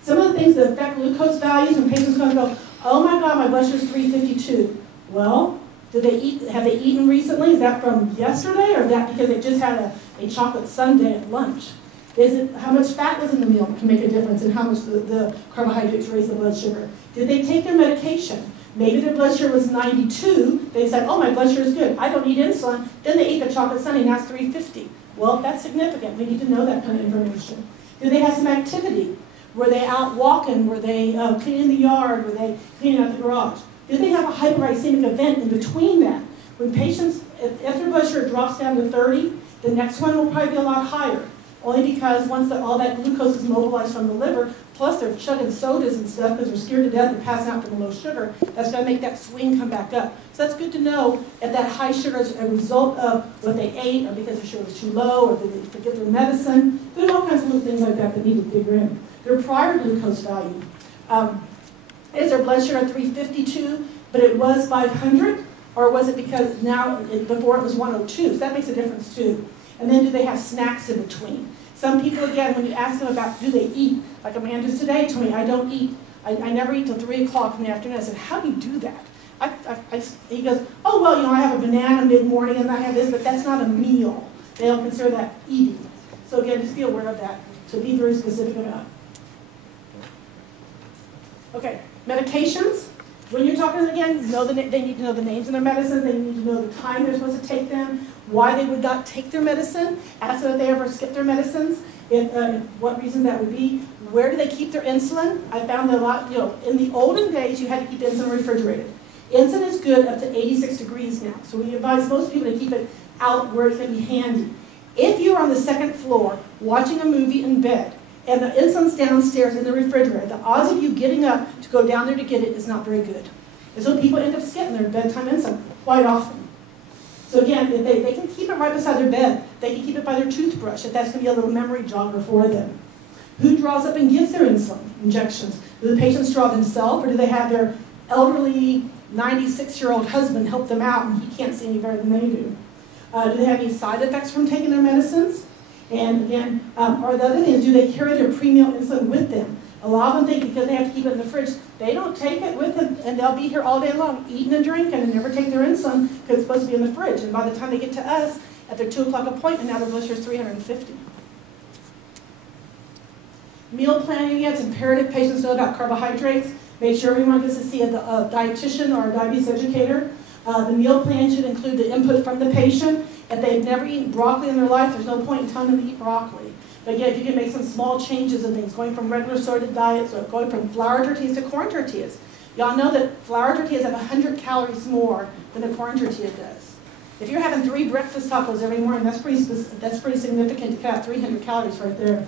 Some of the things that affect glucose values, when patients are going to go, oh my God, my blood sugar is 352. Well, have they eaten recently? Is that from yesterday, or is that because they just had a chocolate sundae at lunch? Is it how much fat was in the meal can make a difference in how much the carbohydrates raise the blood sugar? Did they take their medication? Maybe their blood sugar was 92. They said, oh, my blood sugar is good. I don't need insulin. Then they ate the chocolate sundae, now it's 350. Well, that's significant. We need to know that kind of information. Do they have some activity? Were they out walking? Were they cleaning the yard? Were they cleaning out the garage? Did they have a hypoglycemic event in between that? When patients, if their blood sugar drops down to 30, the next one will probably be a lot higher. only because once all that glucose is mobilized from the liver, plus they're chugging sodas and stuff because they're scared to death and passing out from the low sugar, that's going to make that swing come back up. So that's good to know if that high sugar is a result of what they ate or because their sugar was too low or did they forget their medicine. There's all kinds of little things like that that need to figure in. Their prior glucose value. Is their blood sugar 352, but it was 500? Or was it because now, before it was 102? So that makes a difference too. And then do they have snacks in between? Some people, again, when you ask them about do they eat, like a man just today told me, I don't eat. I never eat till 3 o'clock in the afternoon. I said, how do you do that? He goes, oh, well, I have a banana mid-morning and I have this, but that's not a meal. They don't consider that eating. So again, just be aware of that. So be very specific about it. Okay, medications. When you're talking again, they need to know the names of their medicines. They need to know the time they're supposed to take them, why they would not take their medicine, ask them if they ever skip their medicines, what reason that would be. Where do they keep their insulin? I found that a lot, in the olden days, you had to keep insulin refrigerated. Insulin is good up to 86 degrees now, so we advise most people to keep it out where it's going to be handy. If you're on the second floor watching a movie in bed, and the insulin's downstairs in the refrigerator, the odds of you getting up to go down there to get it is not very good. And so people end up skipping their bedtime insulin quite often. So again, if they can keep it right beside their bed. They can keep it by their toothbrush if that's going to be a little memory jogger for them. Who draws up and gives their insulin injections? Do the patients draw themselves, or do they have their elderly 96-year-old husband help them out and he can't see any better than they do? Do they have any side effects from taking their medicines? And again, or the other thing is, do they carry their pre-meal insulin with them? A lot of them think because they have to keep it in the fridge, they don't take it with them, and they'll be here all day long, eating and drinking, and never take their insulin because it's supposed to be in the fridge. And by the time they get to us, at their 2 o'clock appointment, now their blood sugar is 350. Meal planning, again, it's imperative patients know about carbohydrates. Make sure everyone gets to see a dietitian or a diabetes educator. The meal plan should include the input from the patient. If they've never eaten broccoli in their life, there's no point in telling them to eat broccoli. But again, if you can make some small changes in things, going from regular sorted diets or going from flour tortillas to corn tortillas. Y'all know that flour tortillas have 100 calories more than a corn tortilla does. If you're having 3 breakfast tacos every morning, that's pretty significant to cut out 300 calories right there.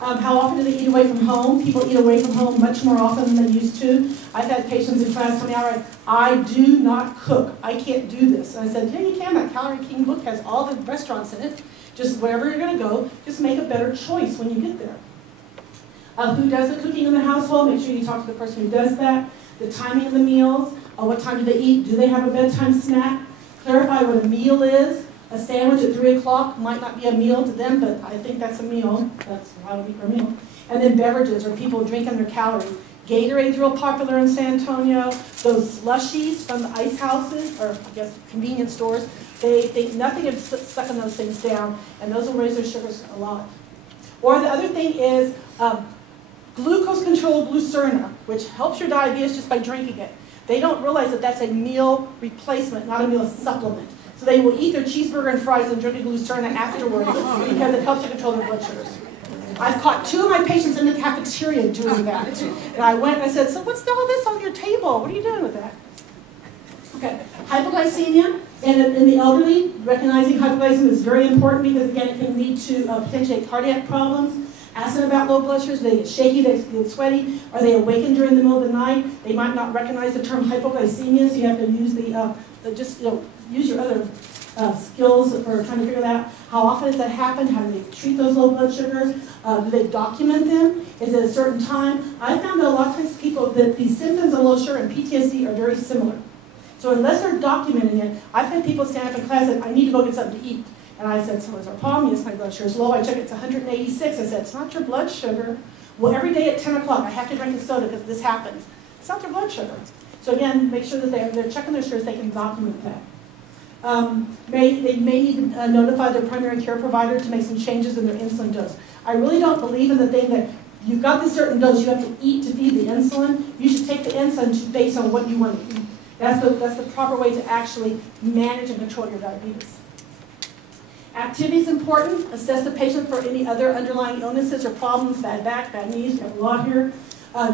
How often do they eat away from home? People eat away from home much more often than they used to. I've had patients in class tell me outright, I do not cook. I can't do this. And I said, yeah, you can. That Calorie King book has all the restaurants in it. Just wherever you're going to go, just make a better choice when you get there. Who does the cooking in the household? Make sure you talk to the person who does that. The timing of the meals. What time do they eat? Do they have a bedtime snack? Clarify what a meal is. A sandwich at 3 o'clock might not be a meal to them, but I think that's a meal. That's why we eat for a meal. And then beverages, or people drinking their calories. Gatorade's real popular in San Antonio. Those slushies from the ice houses, or I guess convenience stores, they think nothing is sucking those things down, and those will raise their sugars a lot. Or the other thing is glucose-controlled Glucerna, which helps your diabetes just by drinking it. They don't realize that that's a meal replacement, not a meal supplement. So they will eat their cheeseburger and fries and drink a Glucerna afterwards because it helps to control their blood sugars. I've caught 2 of my patients in the cafeteria doing that. And I went and I said, so what's all this on your table? What are you doing with that? Okay, hypoglycemia. And in the elderly, recognizing hypoglycemia is very important because, again, it can lead to potentially cardiac problems. Ask them about low blood sugars. They get shaky, they get sweaty. Are they awakened during the middle of the night? They might not recognize the term hypoglycemia, so you have to use use your other skills for trying to figure that out. How often does that happen? How do they treat those low blood sugars? Do they document them? Is it a certain time? I found that a lot of times people, that the symptoms of low sugar and PTSD are very similar. So unless they're documenting it, I've had people stand up in class and I need to go get something to eat. And I said, so what's our problem? Yes, my blood sugar is low. I check it's 186. I said, it's not your blood sugar. Well, every day at 10 o'clock, I have to drink a soda because this happens. It's not their blood sugar. So again, make sure that they're checking their sugars, they can document that. They may need to notify their primary care provider to make some changes in their insulin dose. I really don't believe in the thing that you've got this certain dose, you have to eat to feed the insulin. You should take the insulin based on what you want to eat. That's the proper way to actually manage and control your diabetes. Activity is important. Assess the patient for any other underlying illnesses or problems, bad back, bad knees, you have a lot here.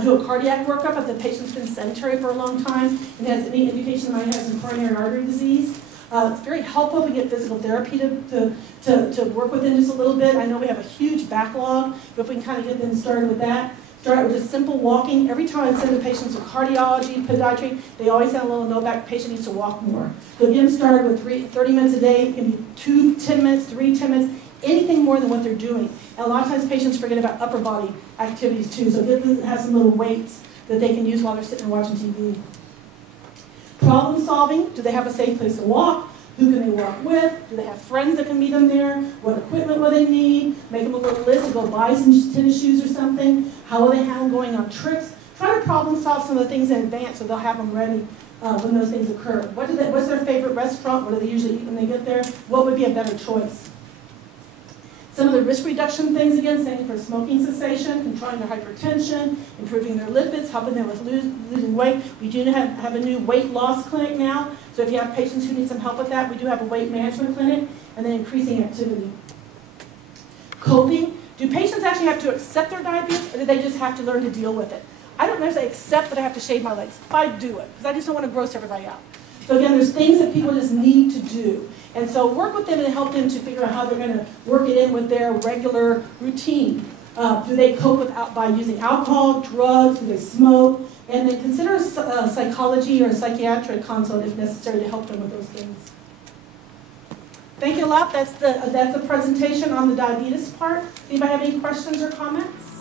Do a cardiac workup if the patient's been sedentary for a long time and has any indication that might have some coronary artery disease. It's very helpful if we get physical therapy to work with them just a little bit. I know we have a huge backlog, but if we can kind of get them started with that. Start out with just simple walking. Every time I send the patients to cardiology, podiatry, they always have a little no back, patient needs to walk more. So get them started with 30 minutes a day. It can be 2 10 minutes, 3 10 minutes, anything more than what they're doing. And a lot of times patients forget about upper body activities too, so get them to have some little weights that they can use while they're sitting and watching TV. Problem solving, do they have a safe place to walk? Who can they walk with? Do they have friends that can meet them there? What equipment will they need? Make them a little list to go buy some tennis shoes or something. How will they handle going on trips? Try to problem solve some of the things in advance so they'll have them ready when those things occur. What's their favorite restaurant? What do they usually eat when they get there? What would be a better choice? Some of the risk reduction things, again, same for smoking cessation, controlling their hypertension, improving their lipids, helping them with losing weight. We do have a new weight loss clinic now, so if you have patients who need some help with that, we do have a weight management clinic, and then increasing activity. Coping, do patients actually have to accept their diabetes, or do they just have to learn to deal with it? I don't necessarily accept that I have to shave my legs. I do it, because I just don't want to gross everybody out. So again, there's things that people just need to do. And so work with them and help them to figure out how they're going to work it in with their regular routine. Do they cope by using alcohol, drugs, do they smoke? And then consider psychology or a psychiatric consult if necessary to help them with those things. Thank you a lot. That's the presentation on the diabetes part. Anybody have any questions or comments?